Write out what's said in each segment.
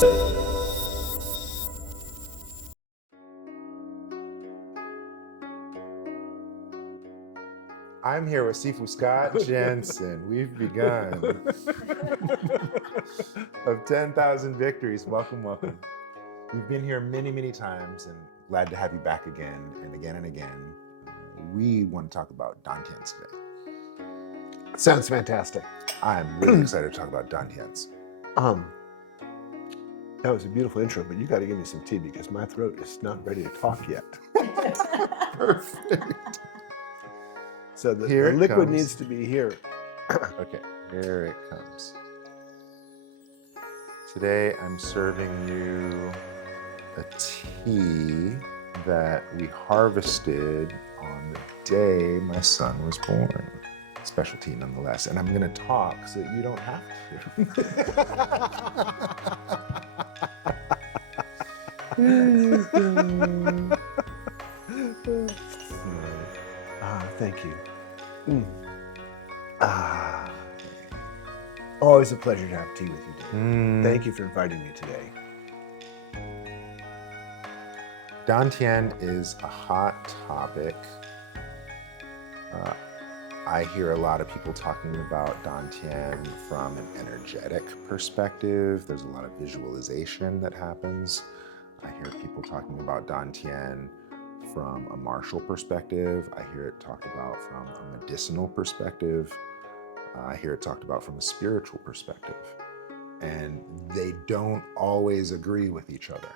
I'm here with Sifu Scott Jensen. We've begun of 10,000 victories. Welcome, welcome. We've been here many, many times and glad to have you back again and again and again. We want to talk about Dantians today. Sounds fantastic. I'm really excited to talk about Dantians. That was a beautiful intro, but you got to give me some tea because my throat is not ready to talk yet. Perfect. So the liquid needs to be here. Okay, here it comes. Today I'm serving you a tea that we harvested on the day my son was born. Special tea nonetheless. And I'm going to talk so that you don't have to. Thank you. Always a pleasure to have tea with you, David. Thank you for inviting me today. Dantian is a hot topic. I hear a lot of people talking about Dantian from an energetic perspective. There's a lot of visualization that happens. I hear people talking about Dantian from a martial perspective. I hear it talked about from a medicinal perspective. I hear it talked about from a spiritual perspective. And they don't always agree with each other.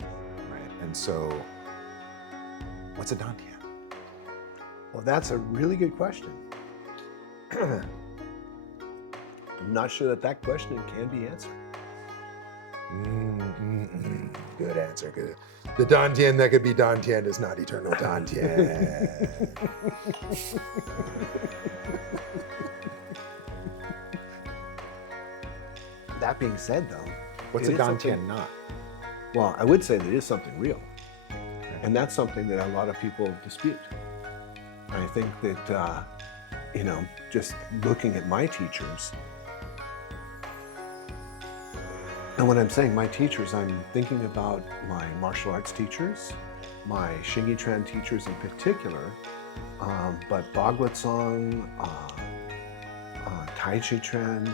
Right? And so, what's a Dantian? Well, that's a really good question. I'm not sure that question can be answered. Good answer, good. The Dantian that could be Dantian is not eternal Dantian. That being said, though, what's a Dantian not? Well, I would say that it is something real. And that's something that a lot of people dispute. I think that, just looking at my teachers, and when I'm saying my teachers, I'm thinking about my martial arts teachers, my Xingyi Quan teachers in particular, but Bagua Zhang, Tai Chi Quan,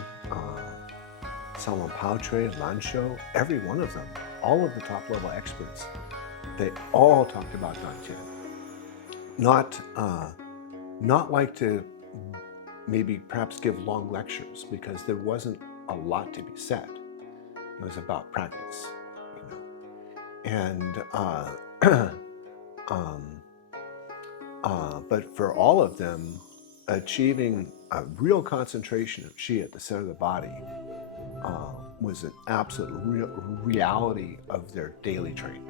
Salon Pautre, Lanshou, every one of them, all of the top level experts, they all talked about Dantian. Not like to maybe perhaps give long lectures because there wasn't a lot to be said. It was about practice, And but for all of them, achieving a real concentration of Qi at the center of the body was an absolute reality of their daily training.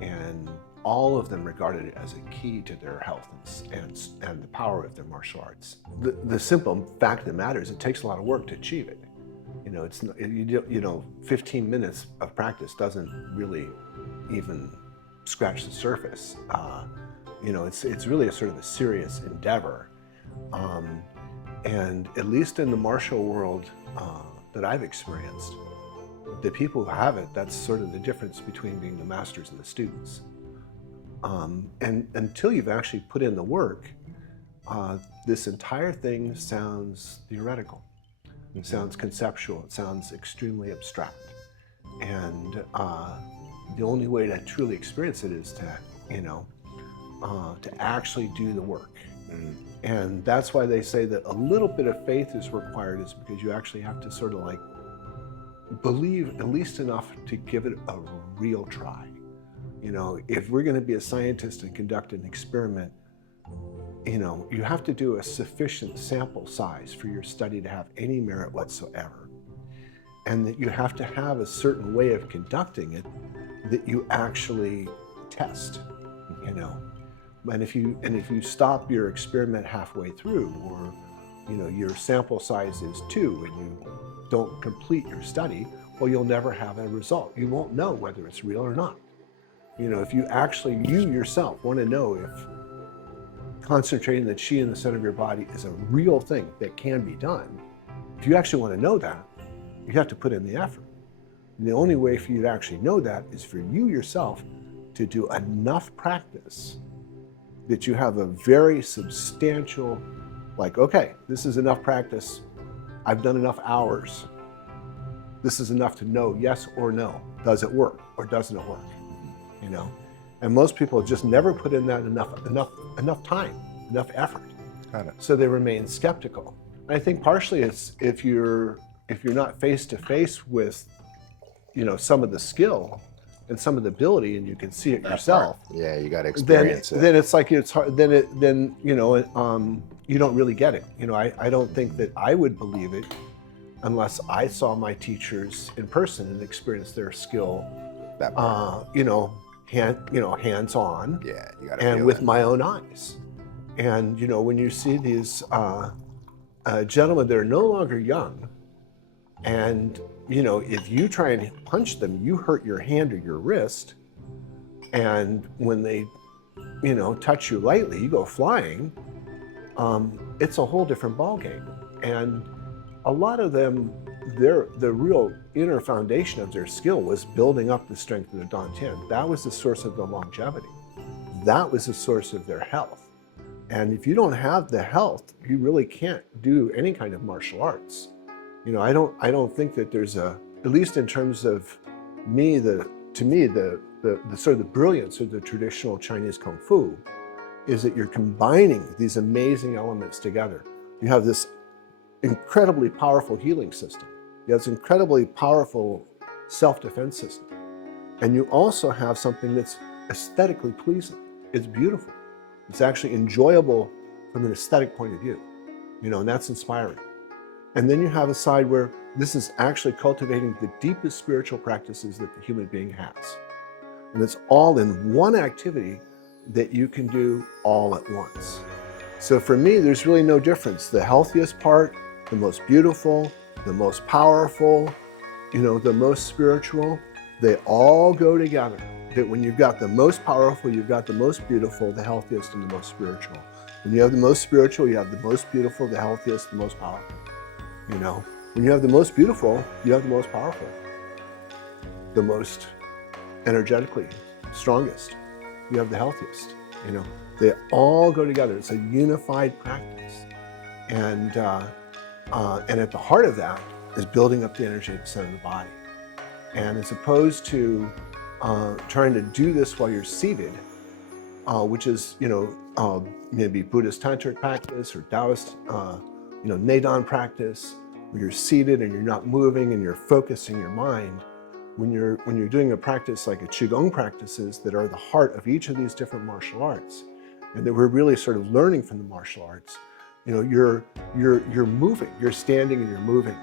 And all of them regarded it as a key to their health and the power of their martial arts. The simple fact of the matter is it takes a lot of work to achieve it. It's 15 minutes of practice doesn't really even scratch the surface. It's really a sort of a serious endeavor. And at least in the martial world that I've experienced, the people who have it, that's sort of the difference between being the masters and the students. And until you've actually put in the work, this entire thing sounds theoretical. It sounds conceptual. It sounds extremely abstract. And the only way to truly experience it is to actually do the work. And that's why they say that a little bit of faith is required, is because you actually have to sort of like believe at least enough to give it a real try. If we're going to be a scientist and conduct an experiment, you have to do a sufficient sample size for your study to have any merit whatsoever. And that you have to have a certain way of conducting it that you actually test, And if you stop your experiment halfway through, or your sample size is 2 and you don't complete your study, well, you'll never have a result. You won't know whether it's real or not. If you yourself want to know if concentrating the Qi in the center of your body is a real thing that can be done, if you actually want to know that, you have to put in the effort. And the only way for you to actually know that is for you yourself to do enough practice that you have a very substantial, like, okay, this is enough practice. I've done enough hours. This is enough to know yes or no. Does it work or doesn't it work? You know? And most people just never put in that enough time, enough effort. Got it. So they remain skeptical. And I think partially it's if you're not face to face with, you know, some of the skill and some of the ability, and you can see it yourself. Yeah, you got to experience it. Then it's like it's hard. Then you know, you don't really get it. You know, I don't think that I would believe it unless I saw my teachers in person and experienced their skill. That part. You know, hands on. Yeah, you got to. And with my own eyes. And you know, when you see these gentlemen, they're no longer young, and you know, if you try and punch them, you hurt your hand or your wrist. And when they, you know, touch you lightly, you go flying. It's a whole different ballgame. And a lot of them, the real inner foundation of their skill was building up the strength of their Dantian. That was the source of their longevity. That was the source of their health. And if you don't have the health, you really can't do any kind of martial arts. You know, I don't think that there's at least in terms of me, the sort of the brilliance of the traditional Chinese Kung Fu is that you're combining these amazing elements together. You have this incredibly powerful healing system. You have this incredibly powerful self-defense system. And you also have something that's aesthetically pleasing. It's beautiful. It's actually enjoyable from an aesthetic point of view, you know, and that's inspiring. And then you have a side where this is actually cultivating the deepest spiritual practices that the human being has. And it's all in one activity that you can do all at once. So for me, there's really no difference. The healthiest part, the most beautiful, the most powerful, you know, the most spiritual, they all go together. That when you've got the most powerful, you've got the most beautiful, the healthiest, and the most spiritual. When you have the most spiritual, you have the most beautiful, the healthiest, the most powerful. You know, when you have the most beautiful, you have the most powerful, the most energetically strongest. You have the healthiest. You know, they all go together. It's a unified practice, and at the heart of that is building up the energy at the center of the body. And as opposed to trying to do this while you're seated, which is, you know, maybe Buddhist tantric practice or Taoist, you know, Neidan practice, where you're seated and you're not moving and you're focusing your mind. When you're doing a practice like a Qigong practices that are the heart of each of these different martial arts, and that we're really sort of learning from the martial arts, you know, you're moving, you're standing and you're moving,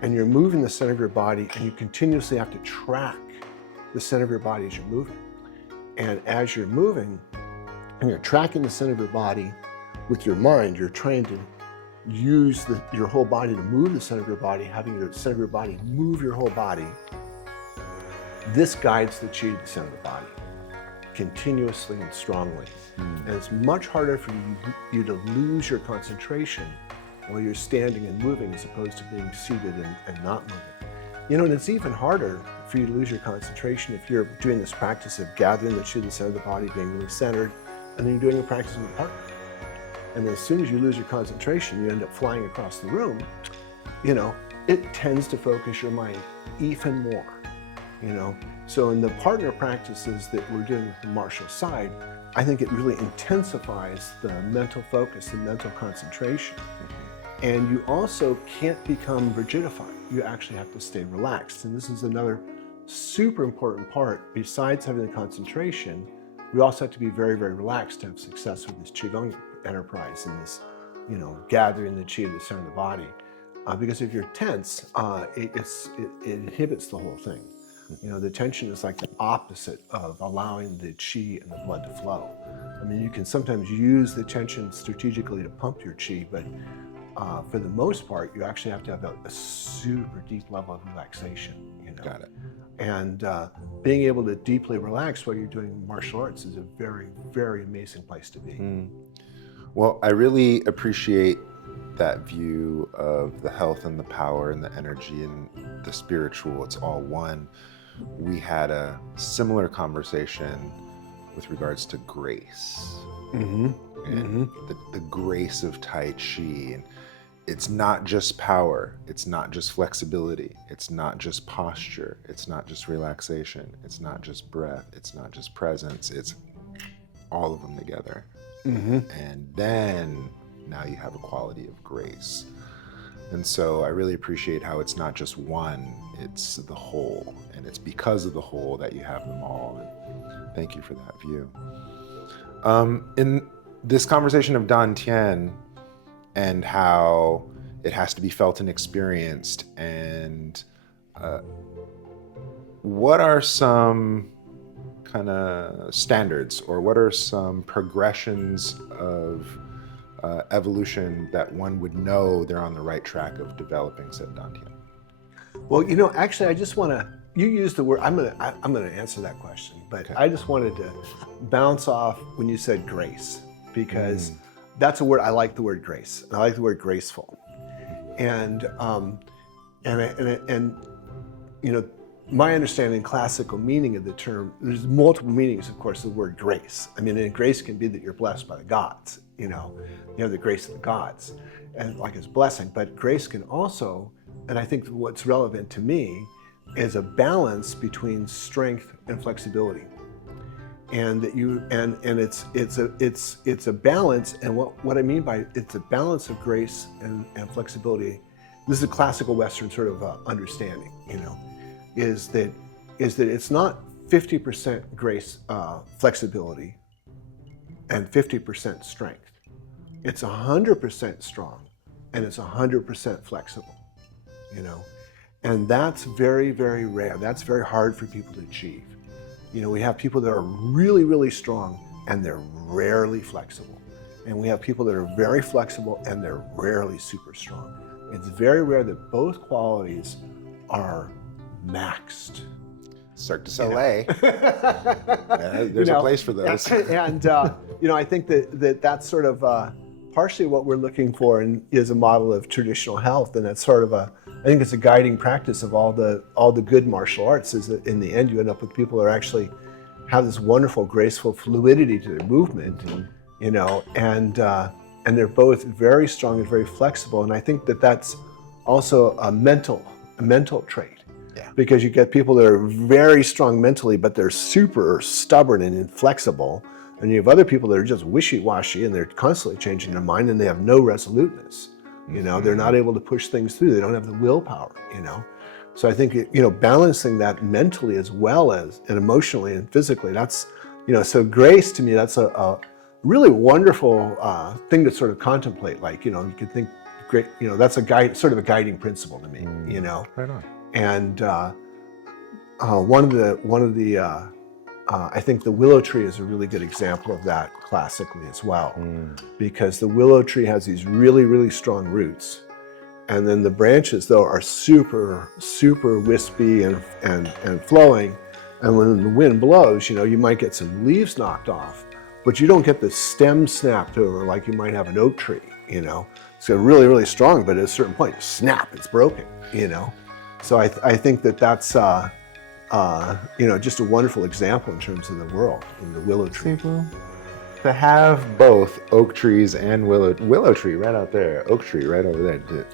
and you're moving the center of your body, and you continuously have to track the center of your body as you're moving. And as you're moving, and you're tracking the center of your body with your mind, you're trying to use your whole body to move the center of your body, having the center of your body move your whole body. This guides the chi to the center of the body continuously and strongly. And it's much harder for you to lose your concentration while you're standing and moving as opposed to being seated and not moving. You know, and it's even harder for you to lose your concentration if you're doing this practice of gathering the chi to the center of the body, being really centered, and then you're doing a practice with a partner. And as soon as you lose your concentration, you end up flying across the room. You know, it tends to focus your mind even more, you know. So in the partner practices that we're doing with the martial side, I think it really intensifies the mental focus, the mental concentration. And you also can't become rigidified. You actually have to stay relaxed. And this is another super important part. Besides having the concentration, we also have to be very, very relaxed to have success with this Qigong enterprise and this, you know, gathering the chi to the center of the body. Because if you're tense, it inhibits the whole thing. You know, the tension is like the opposite of allowing the chi and the blood to flow. I mean, you can sometimes use the tension strategically to pump your chi, but for the most part, you actually have to have a super deep level of relaxation. You know? Got it. And being able to deeply relax while you're doing martial arts is a very, very amazing place to be. Well, I really appreciate that view of the health and the power and the energy and the spiritual, it's all one. We had a similar conversation with regards to grace and the grace of Tai Chi. And it's not just power, it's not just flexibility, it's not just posture, it's not just relaxation, it's not just breath, it's not just presence, it's all of them together. And then now you have a quality of grace. And so I really appreciate how it's not just one, it's the whole. And it's because of the whole that you have them all. And thank you for that view. In this conversation of Dantian and how it has to be felt and experienced, and what are some kind of standards, or what are some progressions of evolution that one would know they're on the right track of developing said Dantian? Well, actually, I just want to, you used the word, I'm going to answer that question, but okay. I just wanted to bounce off when you said grace, because that's a word, I like the word grace. I like the word graceful. And my understanding, classical meaning of the term, there's multiple meanings, of course, of the word grace. I mean, and grace can be that you're blessed by the gods, you have the grace of the gods, and like it's blessing, but grace can also, and I think what's relevant to me, is a balance between strength and flexibility. And that it's a balance, and what I mean by it's a balance of grace and flexibility. This is a classical Western sort of understanding, is that it's not 50% grace, flexibility, and 50% strength. It's 100% strong, and it's 100% flexible, and that's very, very rare. That's very hard for people to achieve. We have people that are really, really strong, and they're rarely flexible. And we have people that are very flexible, and they're rarely super strong. It's very rare that both qualities are maxed. Cirque du Soleil. There's a place for those. And I think that's sort of partially what we're looking for, and is a model of traditional health, and that's sort of I think it's a guiding practice of all the good martial arts, is that in the end you end up with people that actually have this wonderful, graceful fluidity to their movement, and they're both very strong and very flexible. And I think that's also a mental trait. Yeah. Because you get people that are very strong mentally, but they're super stubborn and inflexible. And you have other people that are just wishy-washy, and they're constantly changing their mind, and they have no resoluteness. They're not able to push things through. They don't have the willpower, So I think, balancing that mentally as well as, and emotionally and physically, that's, so grace to me, that's a really wonderful thing to sort of contemplate. Like, you could think great, that's a guide, sort of a guiding principle to me, Right on. And one of the I think the willow tree is a really good example of that classically as well, because the willow tree has these really, really strong roots, and then the branches though are super, super wispy and flowing, and when the wind blows, you might get some leaves knocked off, but you don't get the stem snapped over like you might have an oak tree. It's really, really strong, but at a certain point, snap, it's broken. So I think that's just a wonderful example in terms of the world, in the willow tree. To have both oak trees and willow tree right out there, oak tree right over there.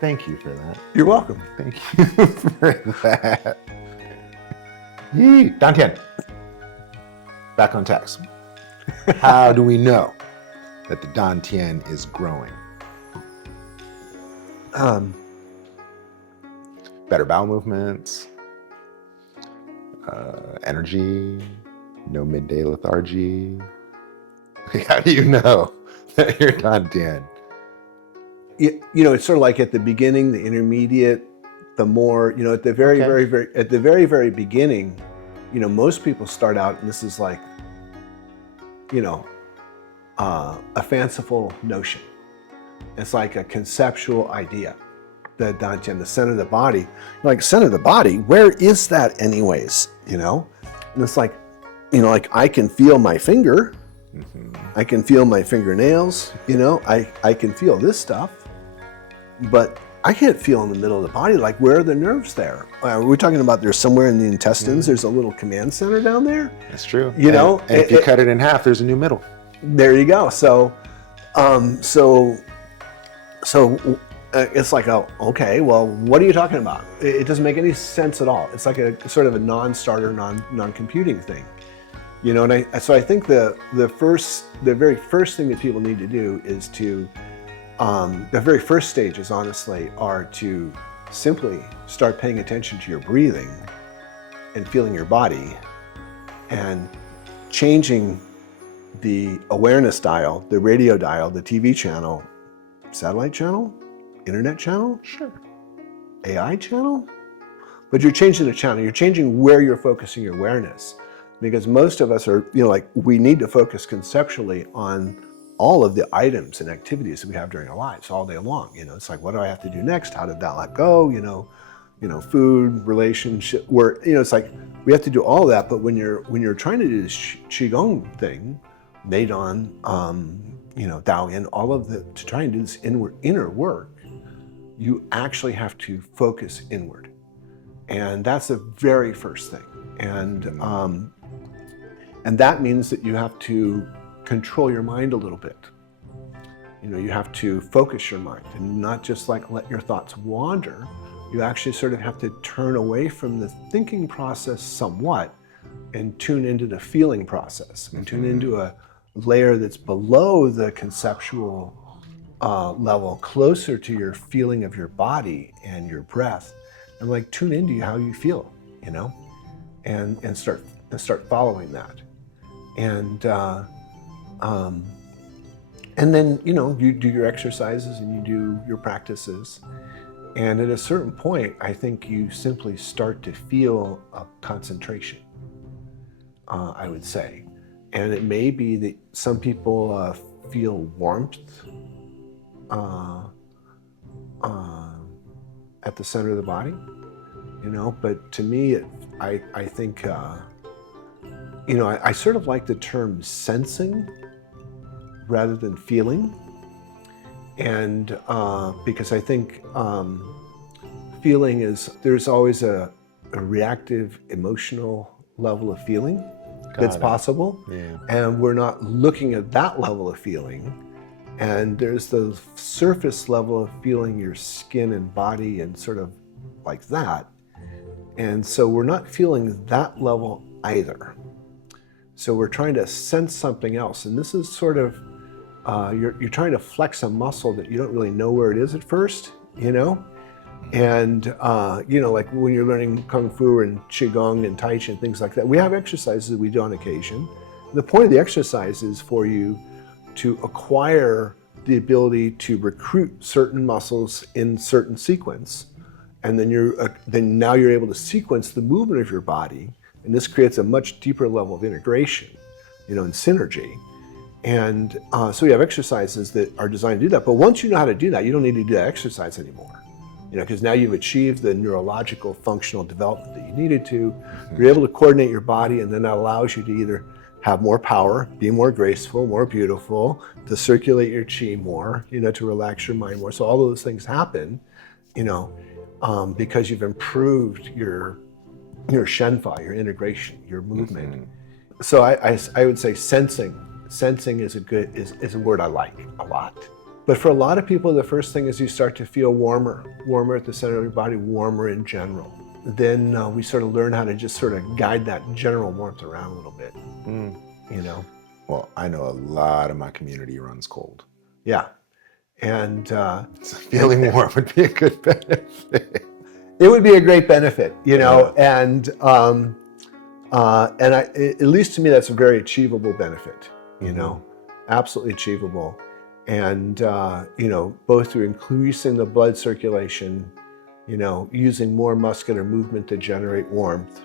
Thank you for that. You're welcome. Thank you for that. Dantian, back on text. How do we know that the Dantian is growing? Better bowel movements, energy, no midday lethargy. How do you know that you're Dantian? It's sort of like at the beginning, the intermediate, the more, at the very, very, very, at the very, very beginning, most people start out, and this is like, a fanciful notion. It's like a conceptual idea. The Dantian, the center of the body, like center of the body, where is that anyways? And it's like, like I can feel my finger, I can feel my fingernails, I can feel this stuff, but I can't feel in the middle of the body, like where are the nerves there? We're talking about there's somewhere in the intestines, there's a little command center down there. That's true. And if you cut it in half, there's a new middle. There you go. So it's like, oh, okay, well, what are you talking about? It doesn't make any sense at all. It's like a sort of a non-starter, non-computing thing. And I think the very first thing that people need to do is to, the very first stages, honestly, are to simply start paying attention to your breathing and feeling your body and changing the awareness dial, the radio dial, the TV channel, satellite channel, internet channel, sure, AI channel, but you're changing the channel. You're changing where you're focusing your awareness, because most of us are, we need to focus conceptually on all of the items and activities that we have during our lives all day long. It's like, what do I have to do next? How did that let go? Food, relationship, work. It's like we have to do all that. But when you're trying to do this Qigong thing, Neidan, Daoyin, all of to try and do this inner work, you actually have to focus inward, and that's the very first thing. And that means that you have to control your mind a little bit. You have to focus your mind and not just like let your thoughts wander. You actually sort of have to turn away from the thinking process somewhat and tune into the feeling process and tune into a layer that's below the conceptual level, closer to your feeling of your body and your breath, and like tune into how you feel, and start following that. And then, you do your exercises and you do your practices. And at a certain point, I think you simply start to feel a concentration, I would say. And it may be that some people feel warmth at the center of the body, but to me, I think, I sort of like the term sensing rather than feeling. And because I think feeling there's always a reactive emotional level of feeling that's possible. Yeah. And we're not looking at that level of feeling. And there's the surface level of feeling your skin and body and sort of like that. And so we're not feeling that level either. So we're trying to sense something else. And this is sort of, you're trying to flex a muscle that you don't really know where it is at first, And, like when you're learning Kung Fu and Qigong and Tai Chi and things like that, we have exercises that we do on occasion. The point of the exercise is for you to acquire the ability to recruit certain muscles in certain sequence. And then now you're able to sequence the movement of your body. And this creates a much deeper level of integration, and synergy. And so we have exercises that are designed to do that. But once you know how to do that, you don't need to do that exercise anymore. Because now you've achieved the neurological functional development that you needed to. You're able to coordinate your body, and then that allows you to either have more power, be more graceful, more beautiful, to circulate your chi more, to relax your mind more. So all those things happen, because you've improved your shenfa, your integration, your movement. So I would say sensing is a word I like a lot. But for a lot of people, the first thing is you start to feel warmer at the center of your body, warmer in general. Then we sort of learn how to just sort of guide that general warmth around a little bit, Well, I know a lot of my community runs cold. Yeah. And so feeling warm would be a good benefit. It would be a great benefit, Yeah. and at least to me, that's a very achievable benefit, absolutely achievable. And, both through increasing the blood circulation, using more muscular movement to generate warmth,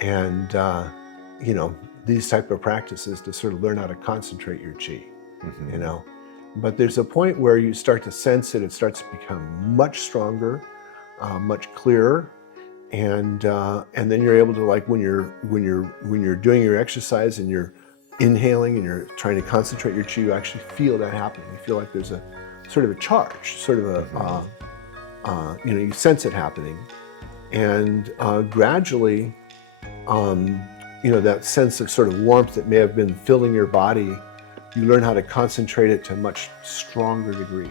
and, these type of practices to sort of learn how to concentrate your chi, But there's a point where you start to sense it starts to become much stronger, much clearer. And then you're able to, like, when you're doing your exercise and you're inhaling and you're trying to concentrate your chi, you actually feel that happening. You feel like there's a sort of a charge, sort of a, you sense it happening. And gradually, that sense of sort of warmth that may have been filling your body, you learn how to concentrate it to a much stronger degree.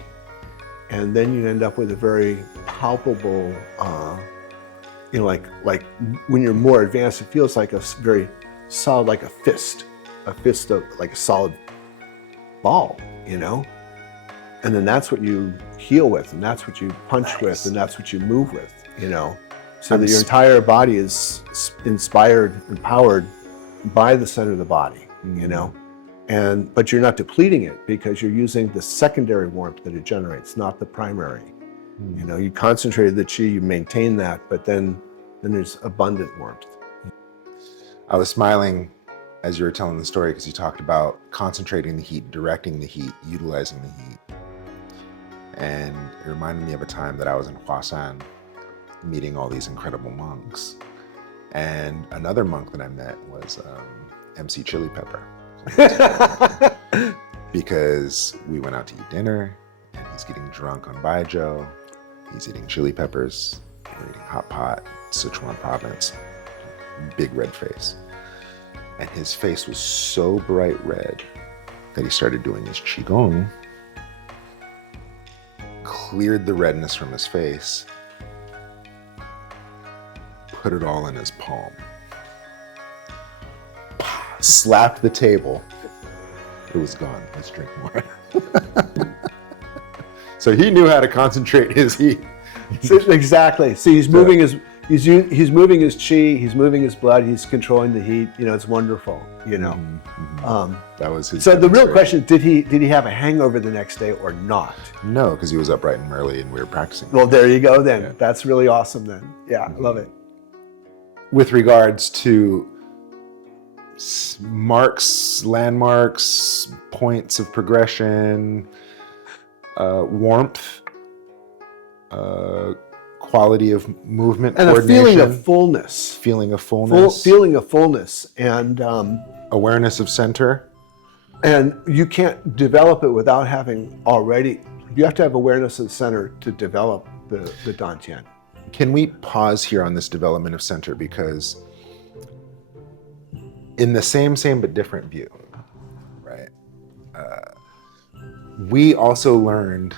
And then you end up with a very palpable, like when you're more advanced, it feels like a very solid, like a fist of like a solid ball, And then that's what you heal with, and that's what you punch with, and that's what you move with, So that your entire body is inspired, empowered by the center of the body, but you're not depleting it because you're using the secondary warmth that it generates, not the primary. You concentrated the chi, you maintain that, but then there's abundant warmth. I was smiling as you were telling the story because you talked about concentrating the heat, directing the heat, utilizing the heat. And it reminded me of a time that I was in Huashan meeting all these incredible monks. And another monk that I met was MC Chili Pepper. Because we went out to eat dinner and he's getting drunk on baijiu. He's eating chili peppers. We're eating hot pot, Sichuan province, big red face. And his face was so bright red that he started doing his Qigong, cleared the redness from his face, put it all in his palm, slapped the table. It was gone. Let's drink more. So he knew how to concentrate his heat. Exactly. See, he's moving his moving his chi, he's moving his blood, he's controlling the heat. It's wonderful. That was his. So the real question: did he have a hangover the next day or not? No, because he was up bright and early, and we were practicing. Well, there you go. Then that's really awesome. Then, I love it. With regards to marks, landmarks, points of progression, warmth, quality of movement, and a feeling of fullness. Feeling of fullness. Feeling of fullness, and awareness of center. And you can't develop it without having already. You have to have awareness of the center to develop the Dantian. Can we pause here on this development of center, because in the same but different view, right? We also learned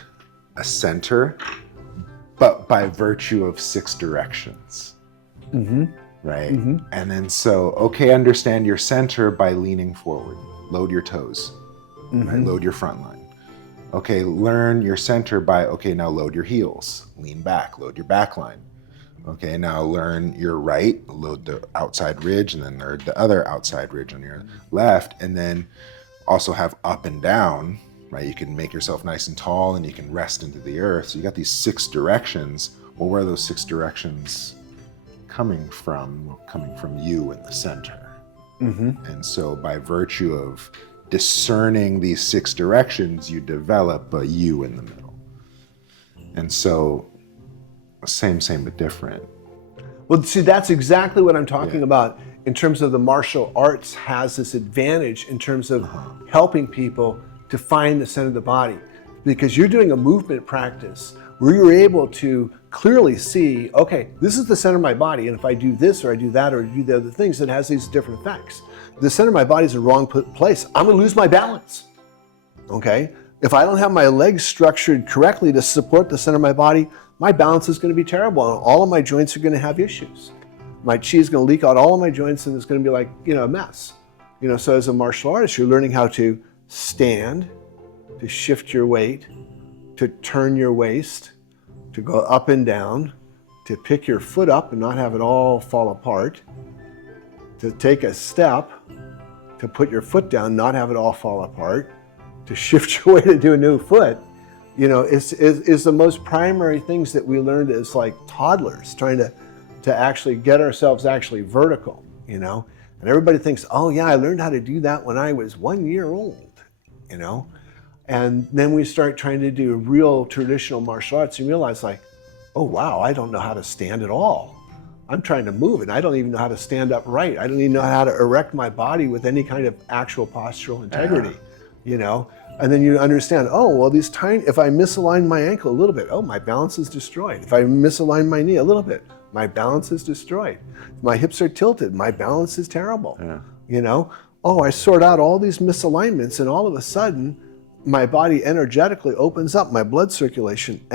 a center, but by virtue of 6 directions, right? And then understand your center by leaning forward, load your toes, right? Load your front line. Okay, learn your center by, now load your heels, lean back, load your back line. Okay, now learn your right, load the outside ridge, and then learn the other outside ridge on your left, and then also have up and down, right? You can make yourself nice and tall, and you can rest into the earth. So you got these 6 directions. Well, where are those 6 directions coming from? Coming from you in the center. And so by virtue of discerning these 6 directions, you develop a you in the middle. And so same but different. Well, see, that's exactly what I'm talking about in terms of the martial arts has this advantage in terms of helping people to find the center of the body, because you're doing a movement practice where you're able to clearly see, okay, this is the center of my body, and if I do this or I do that or do the other things, it has these different effects. The center of my body is the wrong place. I'm gonna lose my balance, okay? If I don't have my legs structured correctly to support the center of my body, my balance is gonna be terrible, and all of my joints are gonna have issues. My chi is gonna leak out all of my joints, and it's gonna be like, a mess. So as a martial artist, you're learning how to stand, to shift your weight, to turn your waist, to go up and down, to pick your foot up and not have it all fall apart, to take a step, to put your foot down, not have it all fall apart, to shift your way to do a new foot. Is the most primary things that we learned as like toddlers, trying to actually get ourselves actually vertical, And everybody thinks, oh yeah, I learned how to do that when I was 1 year old, And then we start trying to do real traditional martial arts and realize like, oh wow, I don't know how to stand at all. I'm trying to move and I don't even know how to stand upright. I don't even know how to erect my body with any kind of actual postural integrity, you know? And then you understand, oh, well, these tiny, if I misalign my ankle a little bit, oh, my balance is destroyed. If I misalign my knee a little bit, my balance is destroyed. If my hips are tilted, my balance is terrible, you know? Oh, I sort out all these misalignments and all of a sudden, my body energetically opens up, my blood circulation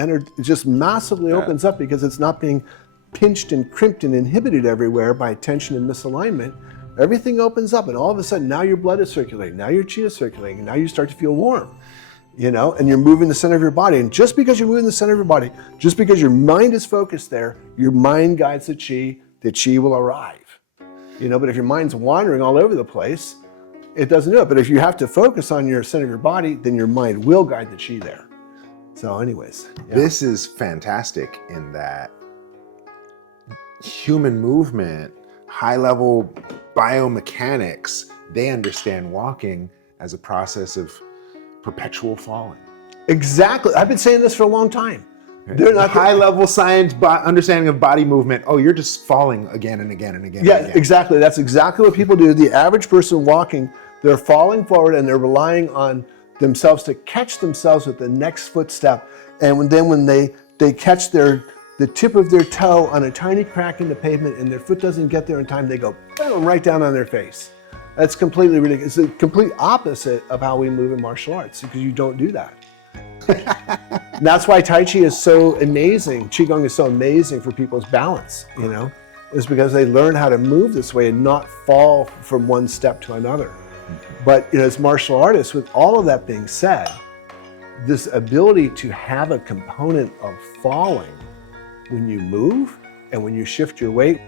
just massively opens up because it's not being pinched and crimped and inhibited everywhere by tension and misalignment. Everything opens up and all of a sudden now your blood is circulating, now your chi is circulating, and now you start to feel warm, you know, and you're moving the center of your body. And just because you're moving the center of your body, just because your mind is focused there, your mind guides the chi will arrive, you know. But if your mind's wandering all over the place, it doesn't do it. But if you have to focus on your center of your body, then your mind will guide the chi there. So anyways. This is fantastic in that human movement, high-level biomechanics, they understand walking as a process of perpetual falling. Exactly. I've been saying this for a long time. They're not high-level science understanding of body movement. Oh, you're just falling again and again and again. Yeah, and again. Exactly. That's exactly what people do. The average person walking, they're falling forward and they're relying on themselves to catch themselves with the next footstep. And when they catch the tip of their toe on a tiny crack in the pavement and their foot doesn't get there in time, they go boom, right down on their face. That's completely ridiculous. It's the complete opposite of how we move in martial arts, because you don't do that. That's why Tai Chi is so amazing. Qigong is so amazing for people's balance, you know, is because they learn how to move this way and not fall from one step to another. But, you know, as martial artists, with all of that being said, this ability to have a component of falling when you move and when you shift your weight,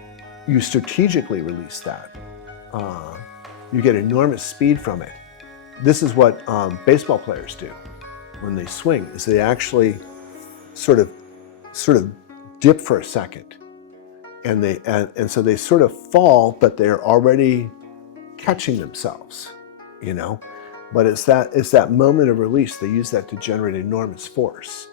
you strategically release that. You get enormous speed from it. This is what baseball players do when they swing, is they actually sort of dip for a second, and so they sort of fall, but they're already catching themselves, you know. But it's that moment of release. They use that to generate enormous force.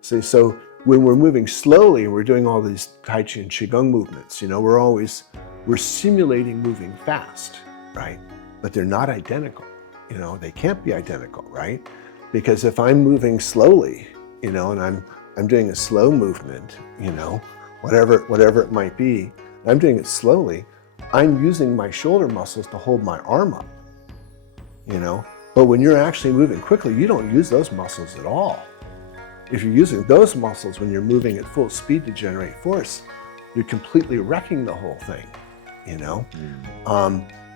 So when we're moving slowly and we're doing all these Tai Chi and Qigong movements, you know, we're simulating moving fast, right? But they're not identical, you know. They can't be identical, right? Because if I'm moving slowly, you know, and I'm doing a slow movement, you know, whatever it might be, I'm doing it slowly, I'm using my shoulder muscles to hold my arm up, you know. But when you're actually moving quickly, you don't use those muscles at all. If you're using those muscles when you're moving at full speed to generate force, you're completely wrecking the whole thing, you know.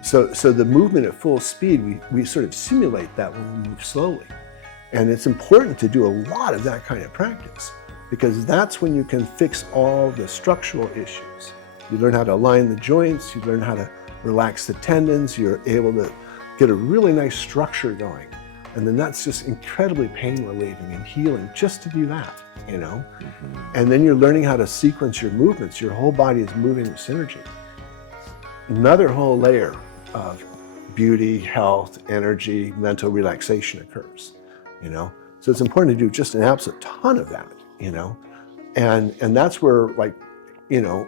So the movement at full speed, we sort of simulate that when we move slowly. And it's important to do a lot of that kind of practice, because that's when you can fix all the structural issues. You learn how to align the joints, you learn how to relax the tendons, you're able to get a really nice structure going. And then that's just incredibly pain relieving and healing just to do that, you know? And then you're learning how to sequence your movements. Your whole body is moving with synergy. Another whole layer of beauty, health, energy, mental relaxation occurs, you know? So it's important to do just an absolute ton of that, you know? And that's where, like, you know,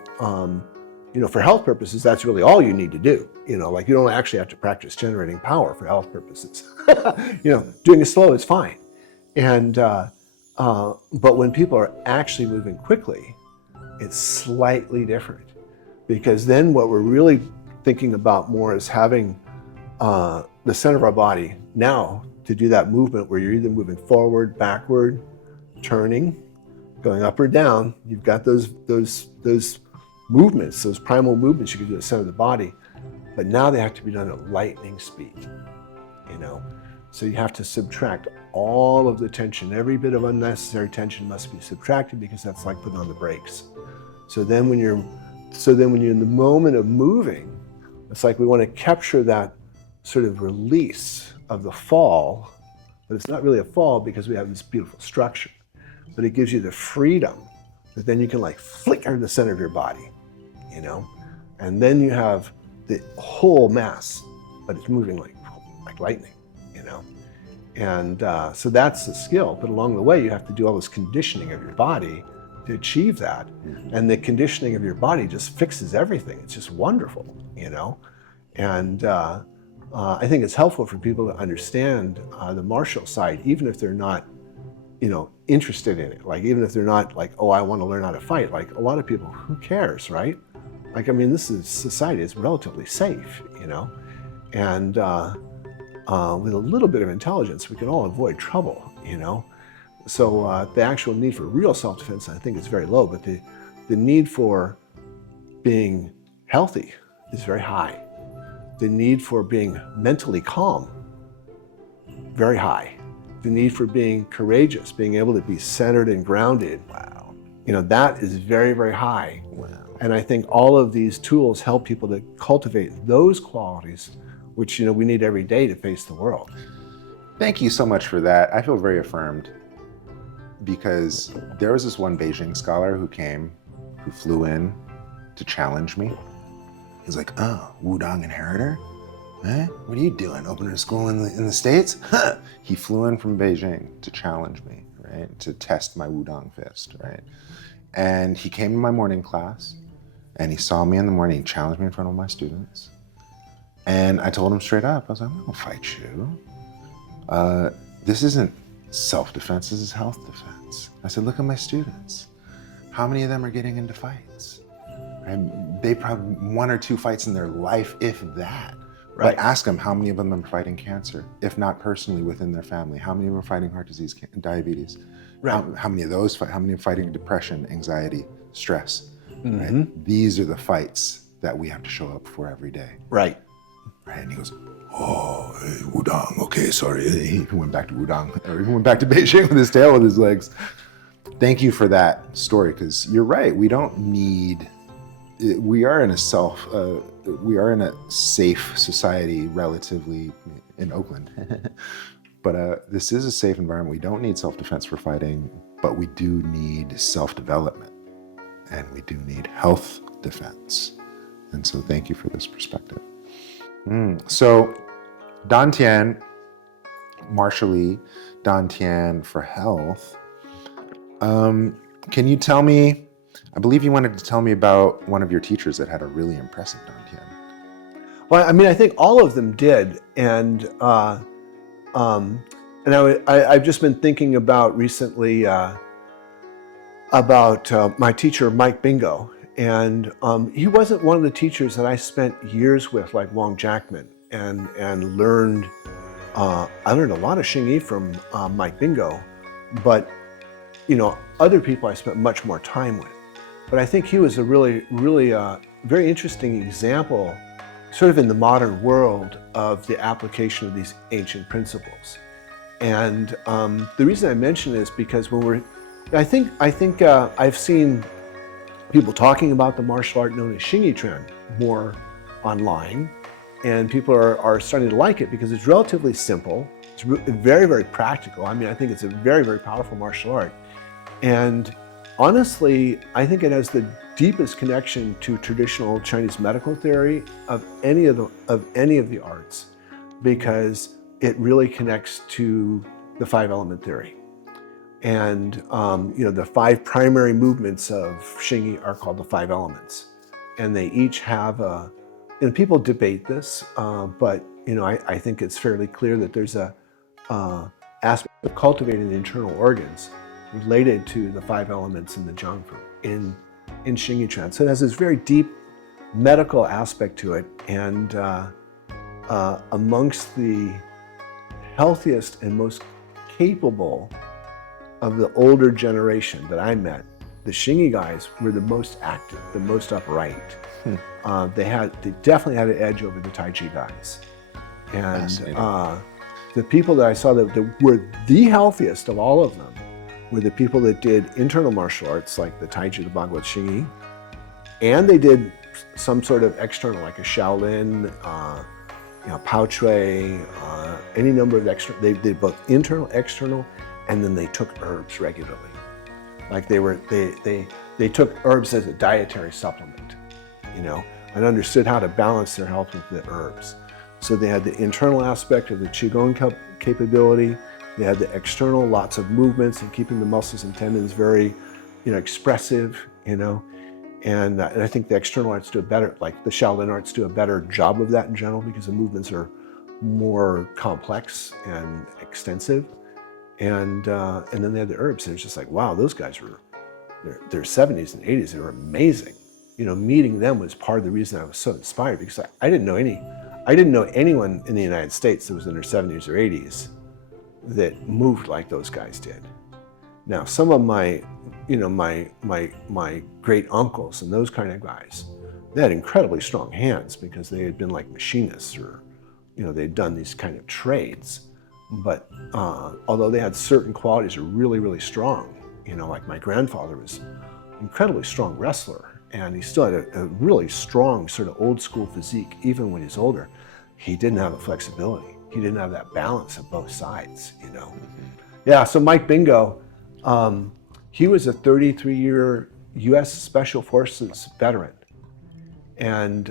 for health purposes, that's really all you need to do. You know, like, you don't actually have to practice generating power for health purposes. You know, doing it slow is fine. And, but when people are actually moving quickly, it's slightly different, because then what we're really thinking about more is having the center of our body now to do that movement where you're either moving forward, backward, turning, going up or down. You've got those movements, those primal movements you can do at the center of the body, but now they have to be done at lightning speed, you know? So you have to subtract all of the tension. Every bit of unnecessary tension must be subtracted, because that's like putting on the brakes. So then when you're in the moment of moving, it's like we want to capture that sort of release of the fall, but it's not really a fall because we have this beautiful structure, but it gives you the freedom that then you can like flicker the center of your body, you know? And then you have the whole mass, but it's moving like lightning, you know? And so that's the skill, but along the way you have to do all this conditioning of your body to achieve that. And the conditioning of your body just fixes everything. It's just wonderful, you know? And I think it's helpful for people to understand the martial side, even if they're not, you know, interested in it. Like, even if they're not like, oh, I want to learn how to fight. Like, a lot of people, who cares, right? Like, I mean, society is relatively safe, you know? And with a little bit of intelligence, we can all avoid trouble, you know? So the actual need for real self-defense, I think, is very low, but the need for being healthy is very high. The need for being mentally calm, very high. The need for being courageous, being able to be centered and grounded, wow, you know, that is very, very high. Wow. And I think all of these tools help people to cultivate those qualities, which, you know, we need every day to face the world. Thank you so much for that. I feel very affirmed, because there was this one Beijing scholar who flew in to challenge me. He's like, oh, Wudang inheritor? Eh? What are you doing? Opening a school in the States? Huh. He flew in from Beijing to challenge me, right? To test my Wudang fist, right? And he came to my morning class, and he saw me in the morning. He challenged me in front of my students. And I told him straight up, I was like, I'm not gonna fight you. This isn't self-defense, this is health defense. I said, look at my students. How many of them are getting into fights? And they probably 1 or 2 fights in their life, if that. Right. But ask them how many of them are fighting cancer, if not personally within their family. How many of them are fighting heart disease, diabetes? Right. How many of those, how many are fighting depression, anxiety, stress? Mm-hmm. Right? These are the fights that we have to show up for every day. Right. Right? And he goes, oh, hey, Wudang, okay, sorry. He went back to Wudang, or he went back to Beijing with his tail with his legs. Thank you for that story, because you're right. We don't need, we are in a safe society, relatively, in Oakland. But this is a safe environment. We don't need self-defense for fighting, but we do need self-development, and we do need health defense. And so thank you for this perspective. So Dantian, martially, Dantian for health. Can you tell me, I believe you wanted to tell me about one of your teachers that had a really impressive Dantian. Well, I mean, I think all of them did. And I've just been thinking about recently about my teacher, Mike Bingo. And he wasn't one of the teachers that I spent years with, like Wang Jackman, and learned. I learned a lot of Xingyi from Mike Bingo, but you know, other people I spent much more time with. But I think he was a really very interesting example, sort of in the modern world, of the application of these ancient principles. And the reason I mention it is because when I think I've seen people talking about the martial art known as Xingyi Quan more online, and people are starting to like it because it's relatively simple. It's very, very practical. I mean, I think it's a very, very powerful martial art. And honestly, I think it has the deepest connection to traditional Chinese medical theory of any of the arts, because it really connects to the 5-element theory. And you know, the 5 primary movements of Xingyi are called the 5 elements, and they each have a. And people debate this, but you know, I think it's fairly clear that there's a aspect of cultivating the internal organs related to the 5 elements in the Jiangfu in Xingyi Quan. So it has this very deep medical aspect to it, and amongst the healthiest and most capable of the older generation that I met, the Xingyi guys were the most active, the most upright. They definitely had an edge over the Tai Chi guys. And the people that I saw that were the healthiest of all of them were the people that did internal martial arts, like the Tai Chi, the Bagua Zhang, and they did some sort of external, like a Shaolin, you know, Pao Chui, any number of external. They did both internal, external, and then they took herbs regularly. Like they took herbs as a dietary supplement, you know, and understood how to balance their health with the herbs. So they had the internal aspect of the Qigong capability. They had the external, lots of movements and keeping the muscles and tendons very expressive, and I think the external arts do a better, like the Shaolin arts do a better job of that in general because the movements are more complex and extensive. And then they had the herbs, and it's just like, wow, those guys were, their 70s and 80s, they were amazing. Meeting them was part of the reason I was so inspired, because I didn't know anyone in the United States that was in their 70s or 80s that moved like those guys did. Now, some of my great uncles and those kind of guys, they had incredibly strong hands because they had been like machinists, or they'd done these kind of trades. But although they had certain qualities that were really, really strong, like my grandfather was an incredibly strong wrestler, and he still had a really strong sort of old school physique even when he's older. He didn't have the flexibility. He didn't have that balance of both sides, Yeah, so Mike Bingo, he was a 33-year U.S. Special Forces veteran. And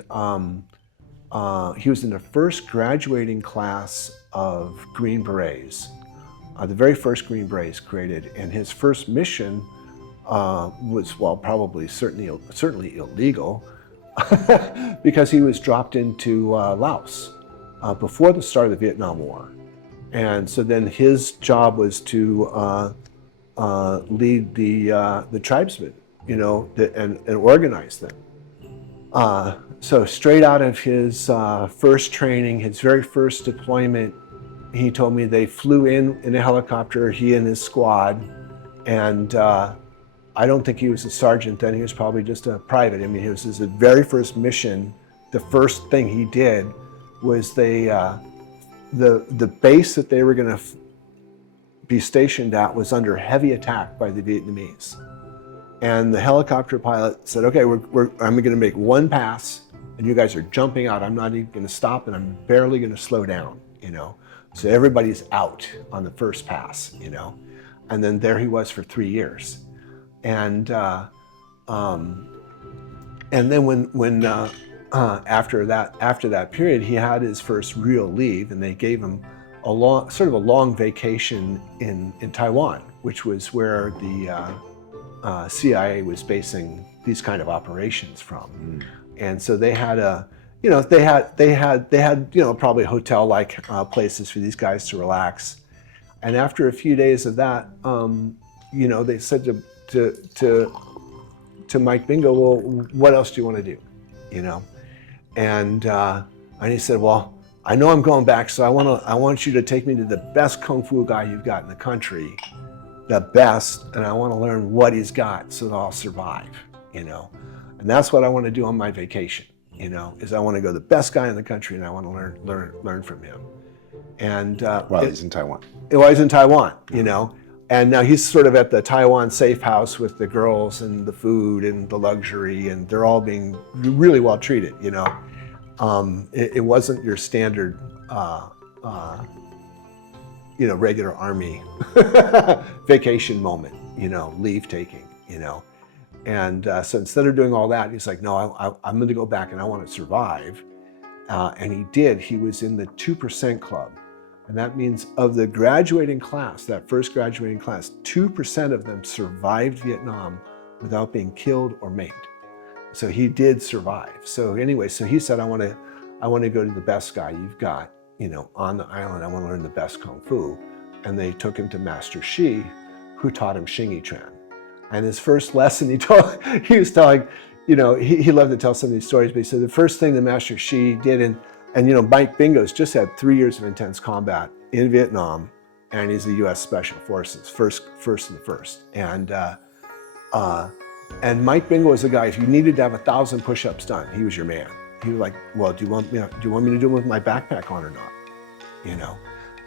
he was in the first graduating class of Green Berets, the very first Green Berets created. And his first mission was, well, probably certainly illegal because he was dropped into Laos before the start of the Vietnam War. And so then his job was to lead the tribesmen, and organize them. So straight out of his first training, his very first deployment, he told me they flew in a helicopter, he and his squad, and I don't think he was a sergeant then, he was probably just a private. I mean, it was his very first mission. The first thing he did was the base that they were gonna be stationed at was under heavy attack by the Vietnamese. And the helicopter pilot said, okay, I'm gonna make one pass, and you guys are jumping out. I'm not even gonna stop, and I'm barely gonna slow down, So everybody's out on the first pass, And then there he was for 3 years. And then when after that period, he had his first real leave, and they gave him a long vacation in Taiwan, which was where the CIA was basing these kind of operations from. And so they had probably hotel-like places for these guys to relax. And after a few days of that, they said to Mike Bingo, well, what else do you want to do? And he said, well, I know I'm going back, so I want you to take me to the best Kung Fu guy you've got in the country, the best, and I want to learn what he's got so that I'll survive, And that's what I want to do on my vacation, is I want to go to the best guy in the country, and I want to learn from him. And while he's in Taiwan. While he's in Taiwan, And now he's sort of at the Taiwan safe house with the girls and the food and the luxury, and they're all being really well treated, It wasn't your standard, regular army vacation moment, leave taking, And so instead of doing all that, he's like, no, I'm going to go back and I want to survive. And he did. He was in the 2% club. And that means of the graduating class, that first graduating class, 2% of them survived Vietnam without being killed or maimed. So he did survive. So anyway, so he said, I want to go to the best guy you've got, on the island. I want to learn the best Kung Fu. And they took him to Master Shi, who taught him Xingyi Quan. And his first lesson, he was telling, he loved to tell some of these stories, but he said the first thing the Master Shi did, and Mike Bingo's just had 3 years of intense combat in Vietnam, and he's the U.S. Special Forces, first of the first. And Mike Bingo was a guy, if you needed to have 1,000 push-ups done, he was your man. He was like, well, do you want me to do them with my backpack on or not?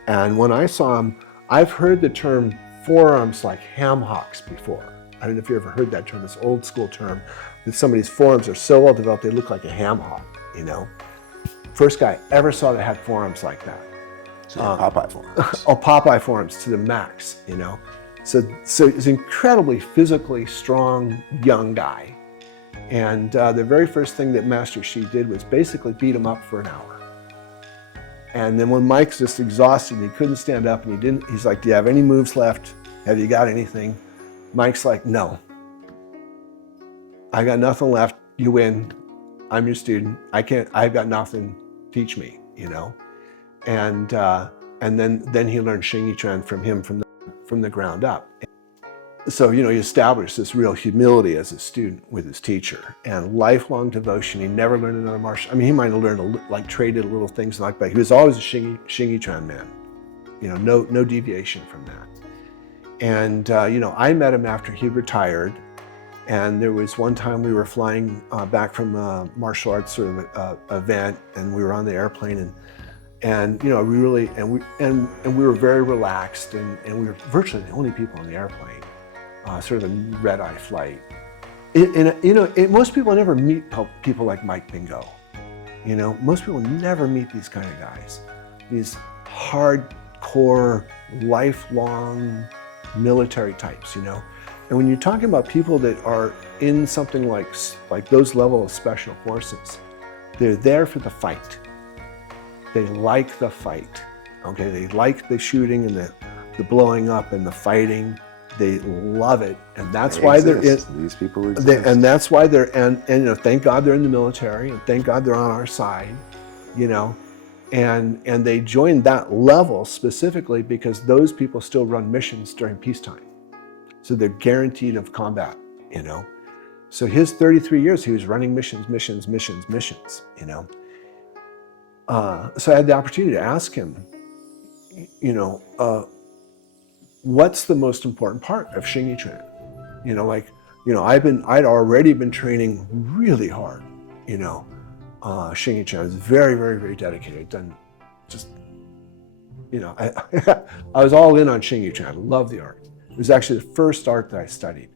And when I saw him, I've heard the term forearms like ham hocks before. I don't know if you ever heard that term, this old school term, that somebody's forearms are so well developed, they look like a ham hock, First guy I ever saw that had forearms like that. So Popeye forearms. Popeye forearms to the max, So he's an incredibly physically strong young guy. And the very first thing that Master Shi did was basically beat him up for an hour. And then when Mike's just exhausted and he couldn't stand up and he's like, do you have any moves left? Have you got anything? Mike's like, no, I got nothing left. You win. I'm your student. I've got nothing. Teach me, you know? And then he learned Xingyi Quan from him from the ground up. So, you know, he established this real humility as a student with his teacher and lifelong devotion. He never learned another martial. I mean, he might have learned, traded little things like that. He was always a Xingyi Quan man, you know, no deviation from that. And, you know, I met him after he retired. And there was one time we were flying back from a martial arts sort of event, and we were on the airplane, and you know, we were very relaxed, and we were virtually the only people on the airplane, sort of a red-eye flight. Most people never meet people like Mike Bingo. You know, most people never meet these kind of guys, these hardcore, lifelong military types. You know. And when you're talking about people that are in something like those level of special forces, they're there for the fight. They like the fight, okay? They like the shooting and the blowing up and the fighting. They love it, and that's why they're in. These people exist. And that's why they're, and you know, thank God they're in the military, and thank God they're on our side, you know. And they joined that level specifically because those people still run missions during peacetime. So they're guaranteed of combat, you know. So his 33 years, he was running missions, you know. So I had the opportunity to ask him, you know, what's the most important part of Xingyi Quan? You know, like, you know, I'd already been training really hard, you know. Xingyi Quan was very, very, very dedicated. Done just, you know, I was all in on Xingyi Quan. I love the art. It was actually the first art that I studied.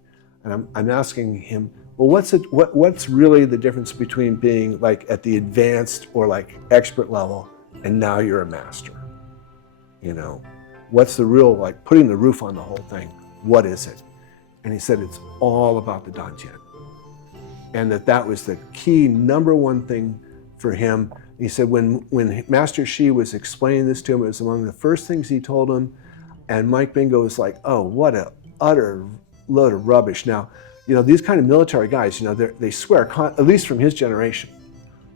And I'm asking him, well, what's really the difference between being like at the advanced or like expert level and now you're a master? You know, what's the real, like putting the roof on the whole thing? What is it? And he said, it's all about the Dantian. And that was the key number one thing for him. He said when Master Shi was explaining this to him, it was among the first things he told him. And Mike Bingo was like, oh, what a utter load of rubbish. Now, you know, these kind of military guys, you know, they swear, at least from his generation,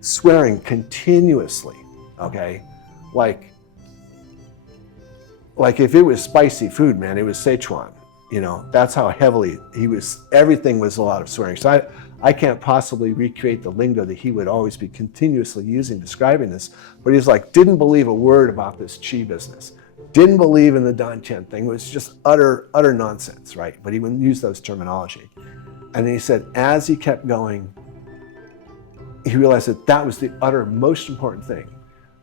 swearing continuously, okay? Like if it was spicy food, man, it was Sichuan, you know, that's how heavily everything was a lot of swearing. So I can't possibly recreate the lingo that he would always be continuously using describing this, but he was like, didn't believe a word about this Qi business. Didn't believe in the Dantian thing. It was just utter nonsense, right? But he wouldn't use those terminology. And then he said, as he kept going, he realized that was the utter most important thing.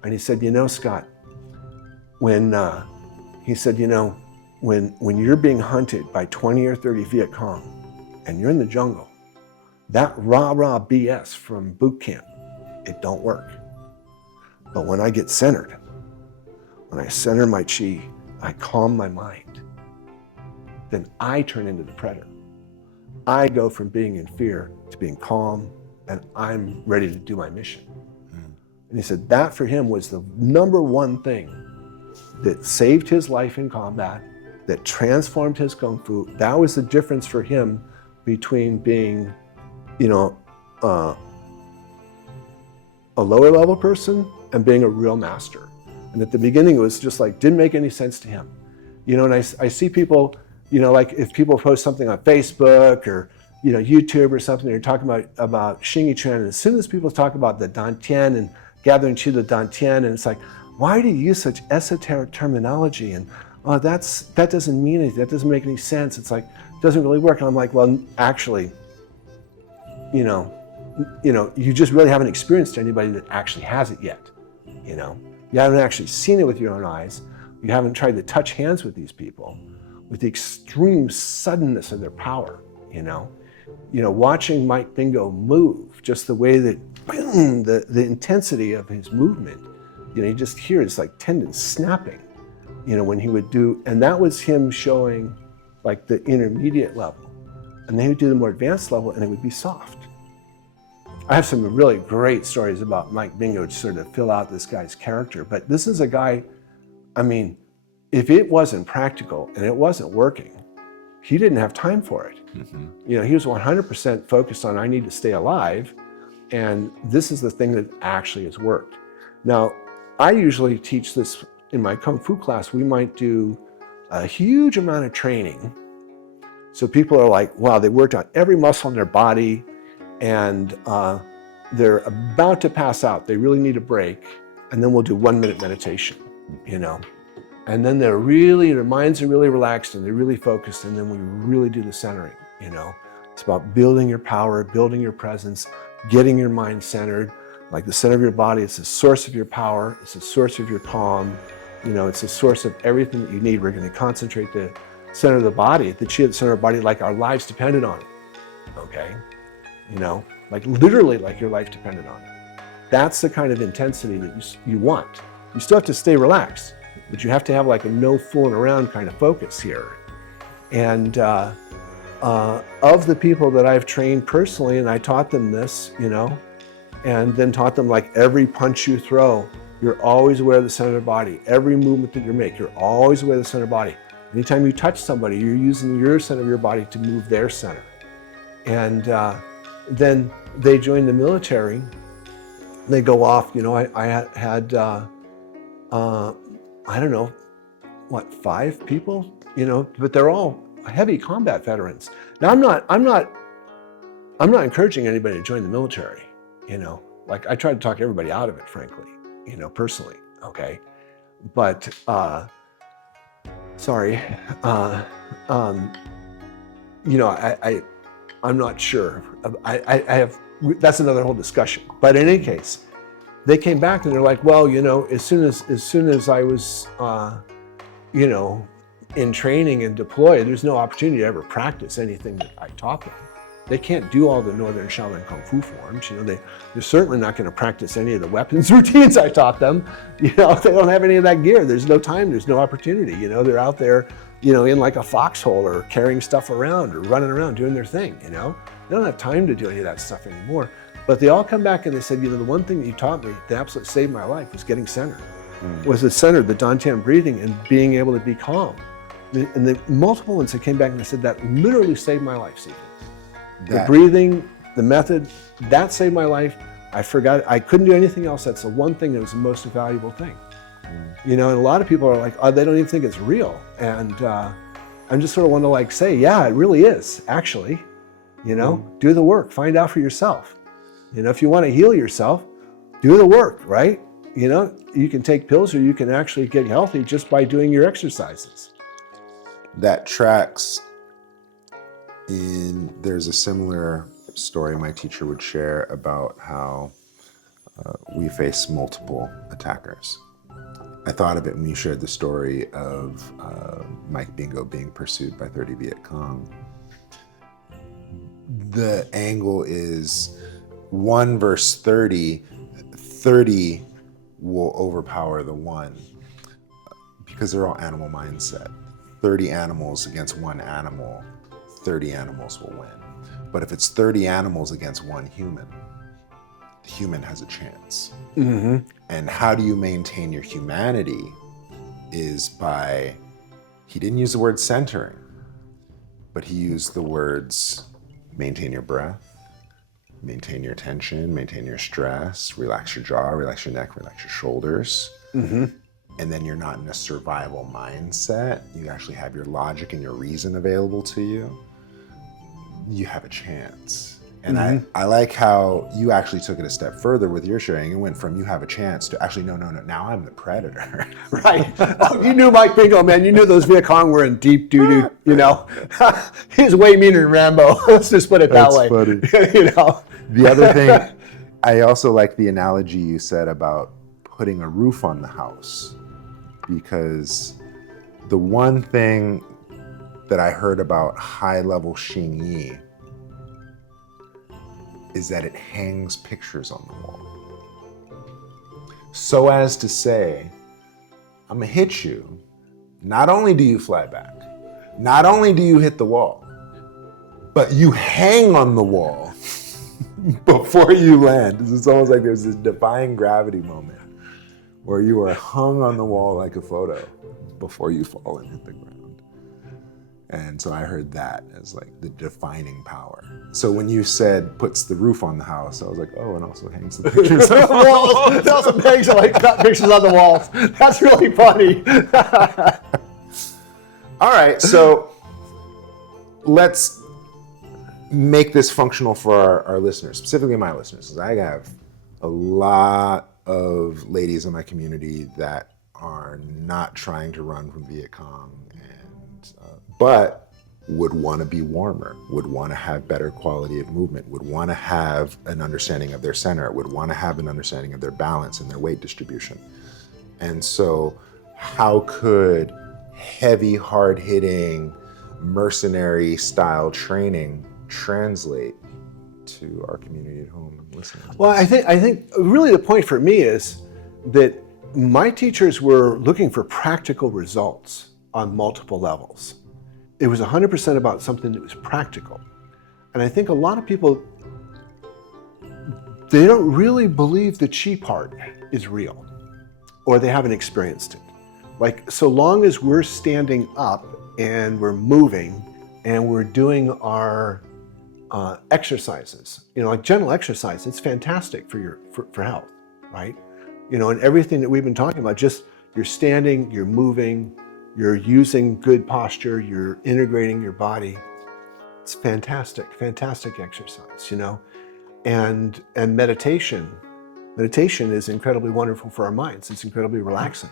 And he said, you know, Scott, he said, you know, when you're being hunted by 20 or 30 Viet Cong and you're in the jungle, that rah-rah BS from boot camp, it don't work. But when I get centered, when I center my Qi, I calm my mind, then I turn into the predator. I go from being in fear to being calm, and I'm ready to do my mission. And he said that for him was the number one thing that saved his life in combat, that transformed his Kung Fu. That was the difference for him between being, you know, a lower level person and being a real master. And at the beginning, it was just like, didn't make any sense to him. You know, and I see people, you know, like if people post something on Facebook or, you know, YouTube or something, they're talking about Xingyi Quan, and as soon as people talk about the Dantian and gathering Qi the Dantian, and it's like, why do you use such esoteric terminology? And oh, that doesn't mean anything, that doesn't make any sense. It's like, it doesn't really work. And I'm like, well, actually, you know, you just really haven't experienced anybody that actually has it yet, you know. You haven't actually seen it with your own eyes. You haven't tried to touch hands with these people, with the extreme suddenness of their power, you know. Watching Mike Bingo move, just the way that, boom, the intensity of his movement, you know, you just hear it's like tendons snapping, you know, when he would do, and that was him showing like the intermediate level. And then he would do the more advanced level and it would be soft. I have some really great stories about Mike Bingo to sort of fill out this guy's character, but this is a guy, I mean, if it wasn't practical and it wasn't working, he didn't have time for it. You know, he was 100% focused on, I need to stay alive, and this is the thing that actually has worked. Now, I usually teach this in my Kung Fu class. We might do a huge amount of training. So people are like, wow, they worked on every muscle in their body, and they're about to pass out. They really need a break. And then we'll do 1 minute meditation, you know. And then their minds are really relaxed and they're really focused. And then we really do the centering, you know. It's about building your power, building your presence, getting your mind centered. Like the center of your body, it's the source of your power. It's the source of your calm. You know, it's the source of everything that you need. We're going to concentrate the center of the body, the chi at the center of the body, like our lives depended on it, okay? You know, like literally like your life depended on it. That's the kind of intensity that you want. You still have to stay relaxed, but you have to have like a no fooling around kind of focus here. And of the people that I've trained personally, and I taught them this, you know, and then taught them like every punch you throw, you're always aware of the center of the body. Every movement that you make, you're always aware of the center of the body. Anytime you touch somebody, you're using your center of your body to move their center. And then they join the military. They go off, you know, I had I don't know, what, 5 people, you know, but they're all heavy combat veterans. Now I'm not encouraging anybody to join the military, you know, like I try to talk everybody out of it, frankly, you know, personally, okay? But, you know, I'm not sure. I have, that's another whole discussion. But in any case, they came back and they're like, well, you know, as soon as I was, you know, in training and deployed, there's no opportunity to ever practice anything that I taught them. They can't do all the Northern Shaolin Kung Fu forms. You know, they're certainly not going to practice any of the weapons routines I taught them. You know, they don't have any of that gear. There's no time. There's no opportunity. You know, they're out there, you know, in like a foxhole or carrying stuff around or running around doing their thing. You know, they don't have time to do any of that stuff anymore. But they all come back and they said, you know, the one thing that you taught me that absolutely saved my life was getting centered. Was the centered, the Dantian breathing, and being able to be calm. And the multiple ones that came back and they said, that literally saved my life, Stephen. The breathing, the method, that saved my life. I forgot, I couldn't do anything else. That's the one thing that was the most valuable thing. You know, and a lot of people are like, oh, they don't even think it's real. And I'm just sort of want to like say, yeah, it really is, actually. You know, do the work, find out for yourself. You know, if you want to heal yourself, do the work, right? You know, you can take pills or you can actually get healthy just by doing your exercises. That tracks there's a similar story my teacher would share about how we face multiple attackers. I thought of it when you shared the story of Mike Bingo being pursued by 30 Viet Cong. The angle is 1 versus 30, 30 will overpower the 1 because they're all animal mindset. 30 animals against 1 animal, 30 animals will win. But if it's 30 animals against 1 human, the human has a chance. And how do you maintain your humanity is by, he didn't use the word centering, but he used the words maintain your breath, maintain your tension, maintain your stress, relax your jaw, relax your neck, relax your shoulders. And then you're not in a survival mindset. You actually have your logic and your reason available to you. You have a chance. And I like how you actually took it a step further with your sharing and went from you have a chance to actually, no, now I'm the predator. Right. Oh, you knew Mike Bingo, man. You knew those Viet Cong were in deep doo-doo, you know. He's way meaner than Rambo. Let's just put it that way. That's funny. You know. The other thing, I also like the analogy you said about putting a roof on the house, because the one thing that I heard about high-level Xingyi is that it hangs pictures on the wall. So as to say, I'm gonna hit you. Not only do you fly back, not only do you hit the wall, but you hang on the wall before you land. It's almost like there's this defying gravity moment where you are hung on the wall like a photo before you fall and hit the ground. And so I heard that as like the defining power. So when you said puts the roof on the house, I was like, oh, and also hangs the pictures on the walls. It also hangs like got pictures on the walls. That's really funny. All right, so let's make this functional for our listeners, specifically my listeners, because I have a lot of ladies in my community that are not trying to run from Viet Cong, but would want to be warmer, would want to have better quality of movement, would want to have an understanding of their center, would want to have an understanding of their balance and their weight distribution. And so how could heavy, hard-hitting, mercenary-style training translate to our community at home listening? Well, I think really the point for me is that my teachers were looking for practical results on multiple levels. It was 100% about something that was practical. And I think a lot of people, they don't really believe the Qi part is real, or they haven't experienced it. Like, so long as we're standing up and we're moving and we're doing our exercises, like gentle exercise, it's fantastic for health, right? And everything that we've been talking about, just you're standing, you're moving, you're using good posture, you're integrating your body. It's fantastic exercise, And meditation is incredibly wonderful for our minds. It's incredibly relaxing,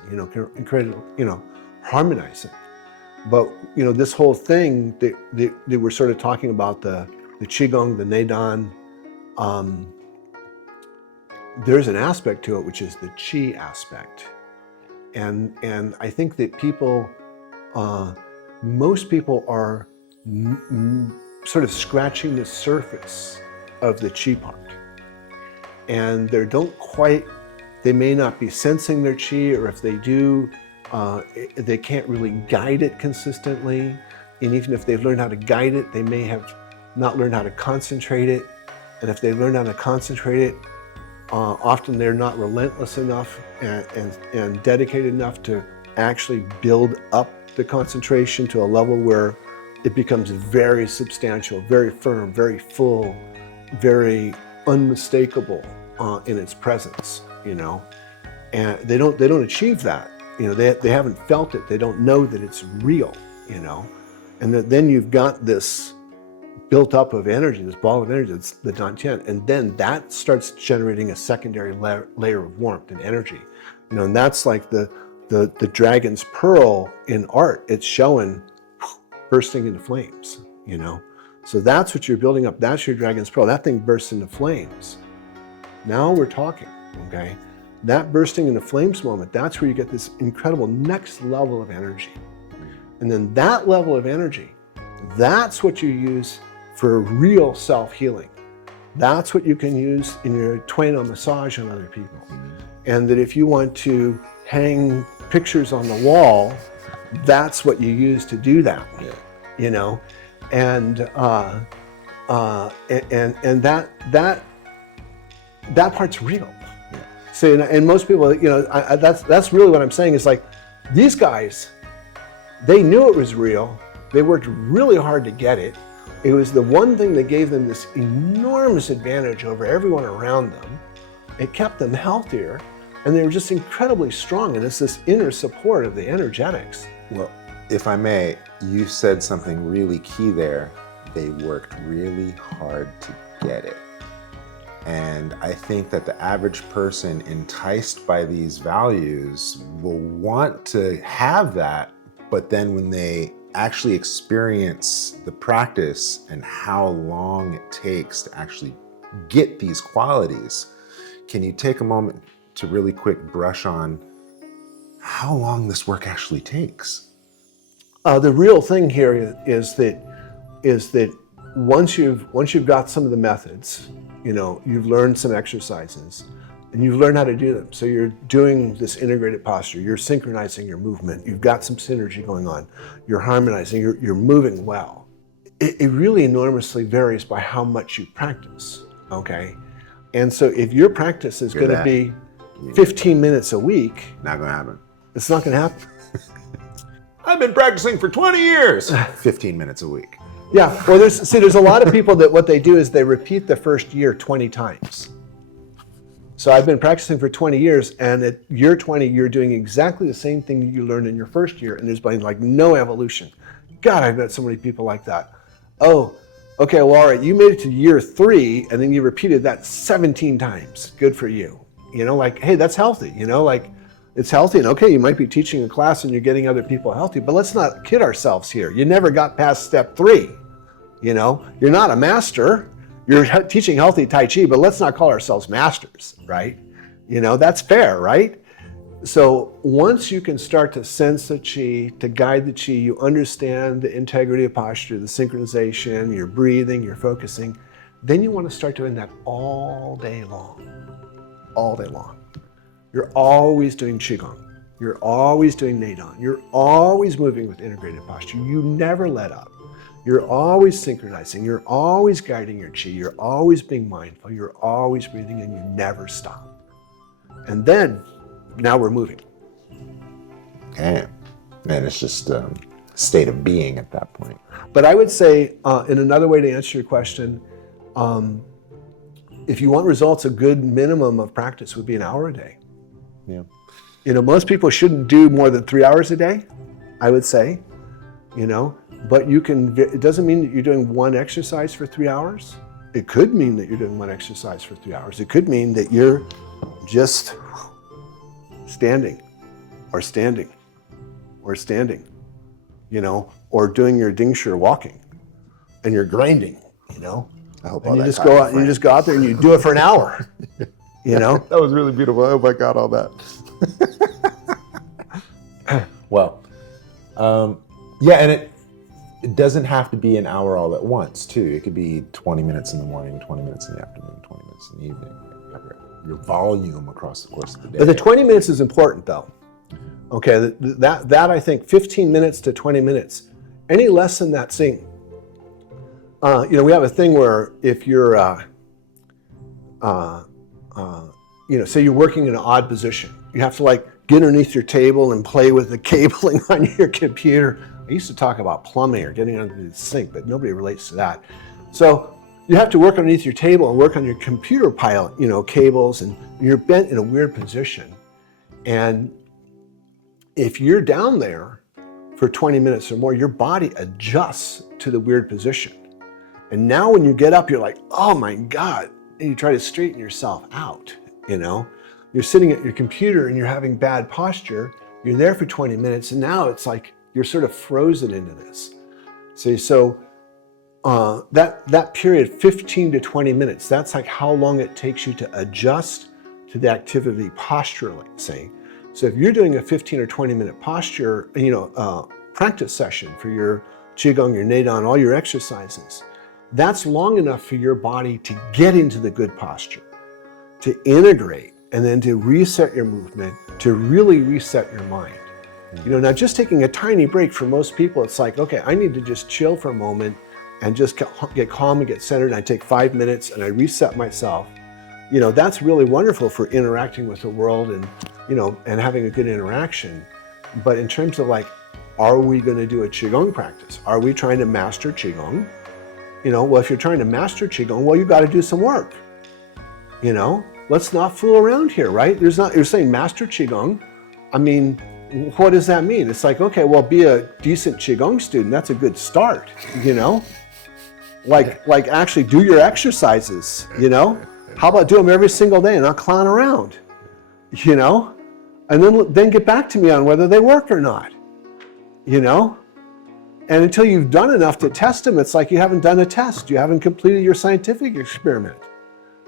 incredibly, harmonizing. But, this whole thing that we're sort of talking about, the Qigong, the Neidan, there's an aspect to it, which is the Qi aspect. And I think that people, most people are sort of scratching the surface of the Qi part. And they may not be sensing their Qi, or if they do, they can't really guide it consistently. And even if they've learned how to guide it, they may have not learned how to concentrate it. And if they learn how to concentrate it, often they're not relentless enough and dedicated enough to actually build up the concentration to a level where it becomes very substantial, very firm, very full, very unmistakable in its presence, And they don't achieve that, They haven't felt it. They don't know that it's real, And then you've got this built up of energy, this ball of energy, that's the Dantian, and then that starts generating a secondary layer of warmth and energy, and that's like the dragon's pearl in art. It's showing bursting into flames, So that's what you're building up. That's your dragon's pearl. That thing bursts into flames. Now we're talking, okay? That bursting into flames moment, that's where you get this incredible next level of energy. And then that level of energy, that's what you use for real self-healing. That's what you can use in your Tuina massage on other people. And that if you want to hang pictures on the wall, that's what you use to do that, And that part's real. So, and most people, that's really what I'm saying is like, these guys, they knew it was real. They worked really hard to get it. It was the one thing that gave them this enormous advantage over everyone around them. It kept them healthier, and they were just incredibly strong. And it's this inner support of the energetics. Well, if I may, you said something really key there. They worked really hard to get it. And I think that the average person enticed by these values will want to have that, but then when they actually experience the practice and how long it takes to actually get these qualities, can you take a moment to really quick brush on how long this work actually takes? The real thing here is that once you've got some of the methods, you've learned some exercises, and you've learned how to do them. So you're doing this integrated posture, you're synchronizing your movement, you've got some synergy going on, you're harmonizing, you're moving well. It really enormously varies by how much you practice, okay? And so if your practice is gonna be 15 minutes a week, not gonna happen. It's not gonna happen. I've been practicing for 20 years. 15 minutes a week. Yeah, well, there's a lot of people that what they do is they repeat the first year 20 times. So I've been practicing for 20 years, and at year 20, you're doing exactly the same thing that you learned in your first year, and there's been like no evolution. God, I've met so many people like that. Oh, okay, well, all right, you made it to year 3, and then you repeated that 17 times. Good for you. You know, like, hey, that's healthy. You know, like, it's healthy, and okay, you might be teaching a class and you're getting other people healthy, but let's not kid ourselves here. You never got past step 3. You know, you're not a master. You're teaching healthy Tai Chi, but let's not call ourselves masters, right? You know, that's fair, right? So once you can start to sense the Qi, to guide the Qi, you understand the integrity of posture, the synchronization, your breathing, your focusing, then you want to start doing that all day long. All day long. You're always doing Qigong. You're always doing Neidan. You're always moving with integrated posture. You never let up. You're always synchronizing. You're always guiding your Qi. You're always being mindful. You're always breathing, and you never stop. And then, now we're moving. Okay. And it's just a state of being at that point. But I would say, in another way to answer your question, if you want results, a good minimum of practice would be an hour a day. Yeah. You know, most people shouldn't do more than 3 hours a day, I would say, you know, but you can, it doesn't mean that you're doing one exercise for 3 hours. It could mean that you're doing one exercise for 3 hours. It could mean that you're just standing, or standing, or standing, you know, or doing your Dingshi walking, and you're grinding, you know. I hope and you just go out, and you just go out there and you do it for an hour, you know. That was really beautiful. I hope I got all that. Well, yeah, and it doesn't have to be an hour all at once, too. It could be 20 minutes in the morning, 20 minutes in the afternoon, 20 minutes in the evening. Your volume across the course of the day. But the 20 minutes is important, though. Okay, that I think 15 minutes to 20 minutes. Any less than that, sing. You know, we have a thing where if you're, you know, say you're working in an odd position, you have to like get underneath your table and play with the cabling on your computer. I used to talk about plumbing or getting under the sink, but nobody relates to that. So you have to work underneath your table and work on your computer pile, you know, cables, and you're bent in a weird position. And if you're down there for 20 minutes or more, your body adjusts to the weird position. And now when you get up, you're like, oh my God. And you try to straighten yourself out, you know. You're sitting at your computer and you're having bad posture. You're there for 20 minutes, and now it's like you're sort of frozen into this. So that period, 15 to 20 minutes, that's like how long it takes you to adjust to the activity posturally, say. So if you're doing a 15 or 20 minute posture, you know, practice session for your Qigong, your Neidan, all your exercises, that's long enough for your body to get into the good posture, to integrate, and then to reset your movement, to really reset your mind. You know, now just taking a tiny break for most people, it's like, okay, I need to just chill for a moment and just get calm and get centered. And I take 5 minutes and I reset myself. You know, that's really wonderful for interacting with the world and, you know, and having a good interaction. But in terms of like, are we going to do a Qigong practice? Are we trying to master Qigong? You know, well, if you're trying to master Qigong, well, you got to do some work. You know, let's not fool around here, right? You're saying master Qigong. I mean, what does that mean? It's like, okay, well, be a decent Qigong student. That's a good start, you know? Like actually do your exercises, you know? How about do them every single day and not clown around, you know? And then get back to me on whether they work or not, you know? And until you've done enough to test them, it's like you haven't done a test. You haven't completed your scientific experiment.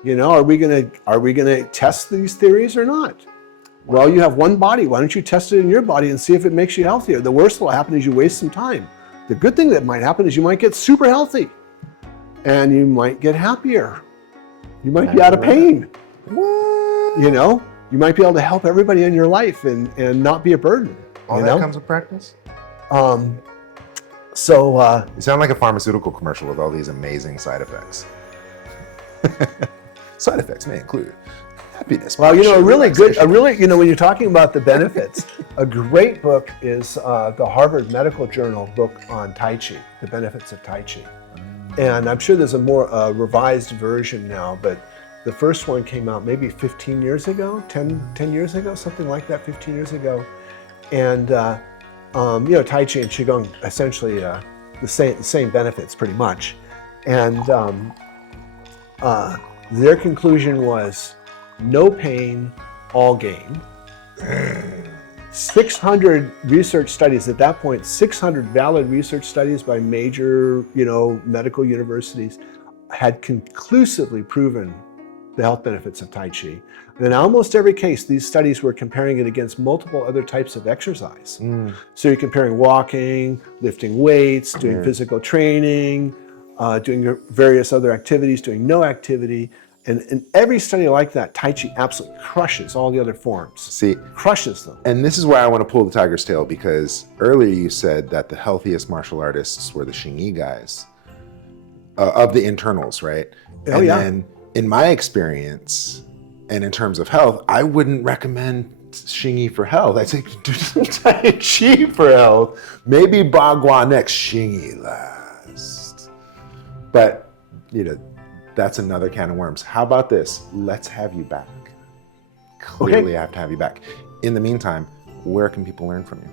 You know, are we gonna test these theories or not? Well, you have one body. Why don't you test it in your body and see if it makes you healthier? The worst that will happen is you waste some time. The good thing that might happen is you might get super healthy and you might get happier. You might be out of pain. What? You know, you might be able to help everybody in your life and not be a burden. All that comes with practice? So you sound like a pharmaceutical commercial with all these amazing side effects. Side effects may include. happiness. Well, you know, posture, relaxation. you know, when you're talking about the benefits, a great book is the Harvard Medical Journal book on Tai Chi, the benefits of Tai Chi. And I'm sure there's a more revised version now, but the first one came out maybe 15 years ago, 10 years ago, something like that, 15 years ago. And, you know, Tai Chi and Qigong, essentially the same benefits pretty much. And their conclusion was no pain, all gain. 600 research studies at that point, 600 valid research studies by major, you know, medical universities had conclusively proven the health benefits of Tai Chi. And in almost every case, these studies were comparing it against multiple other types of exercise. So you're comparing walking, lifting weights, doing physical training, doing various other activities, doing no activity. And in every study like that, Tai Chi absolutely crushes all the other forms. See, crushes them. and this is why I want to pull the tiger's tail, because earlier you said that the healthiest martial artists were the Xingyi guys of the internals, right? Oh, and yeah. then in my experience, and in terms of health, I wouldn't recommend Xingyi for health. I'd say do some Tai Chi for health. Maybe Bagua next, Xingyi last. But, you know, that's another can of worms. How about this? Let's have you back. Clearly, I have to have you back. In the meantime, where can people learn from you?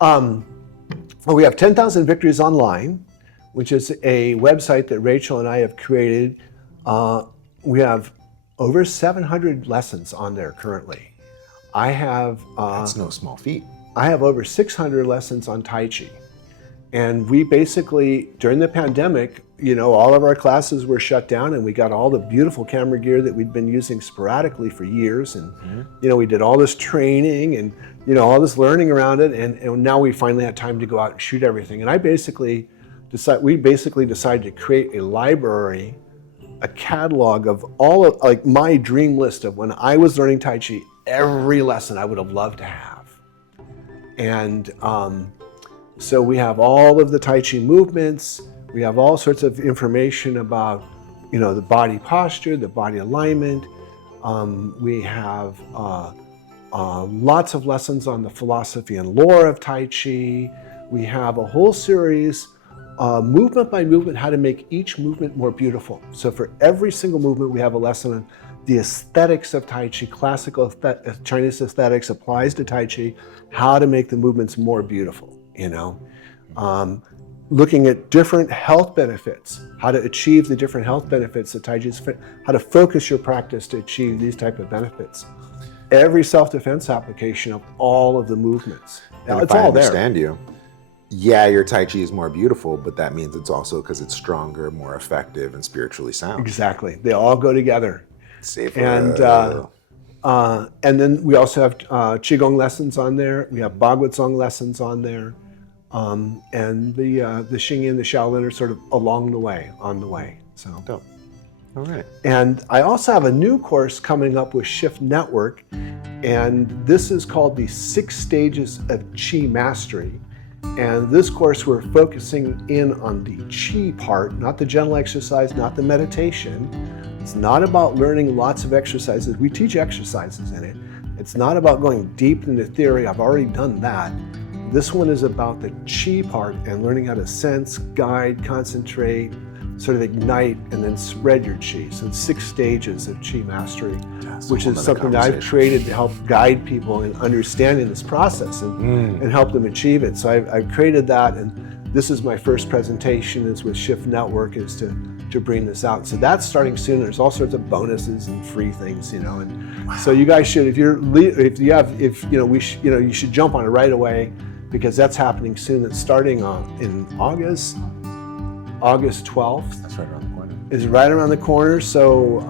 Well, we have 10,000 Victories Online, which is a website that Rachel and I have created. We have over 700 lessons on there currently. I have That's no small feat. I have over 600 lessons on Tai Chi. And we basically, during the pandemic, you know, all of our classes were shut down and we got all the beautiful camera gear that we'd been using sporadically for years. And, you know, we did all this training and, you know, all this learning around it. And now we finally had time to go out and shoot everything. And we basically decided to create a library, a catalog of all of, like, my dream list of when I was learning Tai Chi, every lesson I would have loved to have. And so we have all of the Tai Chi movements. We have all sorts of information about, you know, the body posture, the body alignment. We have lots of lessons on the philosophy and lore of Tai Chi. We have a whole series, movement by movement, how to make each movement more beautiful. So for every single movement, we have a lesson on the aesthetics of Tai Chi. Classical Chinese aesthetics applies to Tai Chi, how to make the movements more beautiful, you know. Looking at different health benefits, how to achieve the different health benefits that Tai Chi is, how to focus your practice to achieve these type of benefits. Every self-defense application of all of the movements. And It's if I all there. understand you, yeah, your Tai Chi is more beautiful, but that means it's also because it's stronger, more effective, and spiritually sound. Exactly. They all go together. Safer. And then we also have Qigong lessons on there. We have Bagua Zhang lessons on there. And the Xingyi and the Shaolin are sort of along the way, on the way. So Dope. All right. And I also have a new course coming up with Shift Network, and this is called the 6 Stages of Qi Mastery. And this course, we're focusing in on the Qi part, not the gentle exercise, not the meditation. It's not about learning lots of exercises. We teach exercises in it. It's not about going deep into theory. I've already done that. This one is about the Qi part and learning how to sense, guide, concentrate, sort of ignite, and then spread your Qi. So it's 6 stages of Qi mastery, which is something that I've created to help guide people in understanding this process and help them achieve it. So I've created that, and this is my first presentation is with Shift Network, is to bring this out. So that's starting soon. There's all sorts of bonuses and free things, you know. And so you guys should, you should jump on it right away, because that's happening soon. It's starting in August 12th. That's right around the corner. Is right around the corner. So,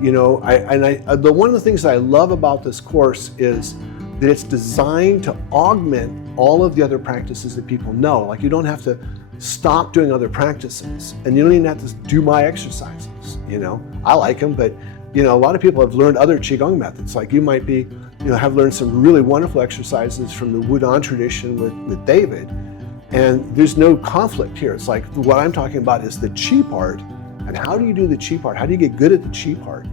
one of the things that I love about this course is that it's designed to augment all of the other practices that people know. Like, you don't have to stop doing other practices, and you don't even have to do my exercises. You know, I like them, but you know, a lot of people have learned other Qigong methods. Like, you might be, have learned some really wonderful exercises from the Wudang tradition with David, and there's no conflict here. It's like, what I'm talking about is the Qi part, and how do you do the Qi part? How do you get good at the Qi part?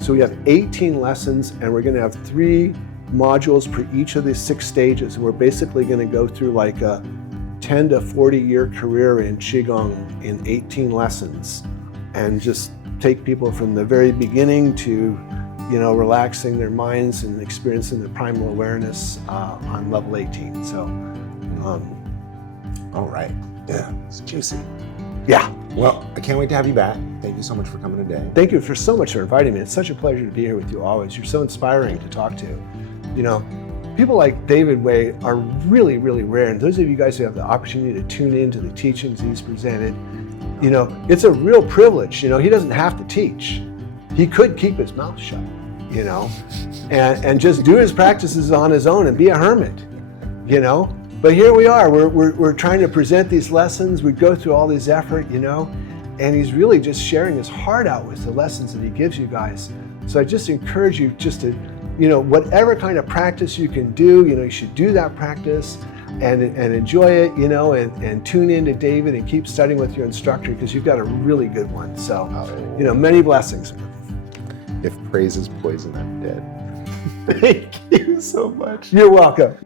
So we have 18 lessons, and we're gonna have 3 modules for each of these 6 stages. And we're basically gonna go through like a 10 to 40 year career in Qigong in 18 lessons, and just take people from the very beginning to, relaxing their minds and experiencing the primal awareness on level 18. So, all right. Yeah, it's juicy. yeah. Well, I can't wait to have you back. Thank you so much for coming today. Thank you so much for inviting me. It's such a pleasure to be here with you always. You're so inspiring to talk to. People like David Way are really, really rare. And those of you guys who have the opportunity to tune in to the teachings he's presented, it's a real privilege. He doesn't have to teach. He could keep his mouth shut, and just do his practices on his own and be a hermit, But here we are, we're trying to present these lessons. We go through all this effort, and he's really just sharing his heart out with the lessons that he gives you guys. So I just encourage you just to, whatever kind of practice you can do, you should do that practice and enjoy it, and tune in to David and keep studying with your instructor, because you've got a really good one. So, many blessings. If praise is poison, I'm dead. Thank you so much. You're welcome.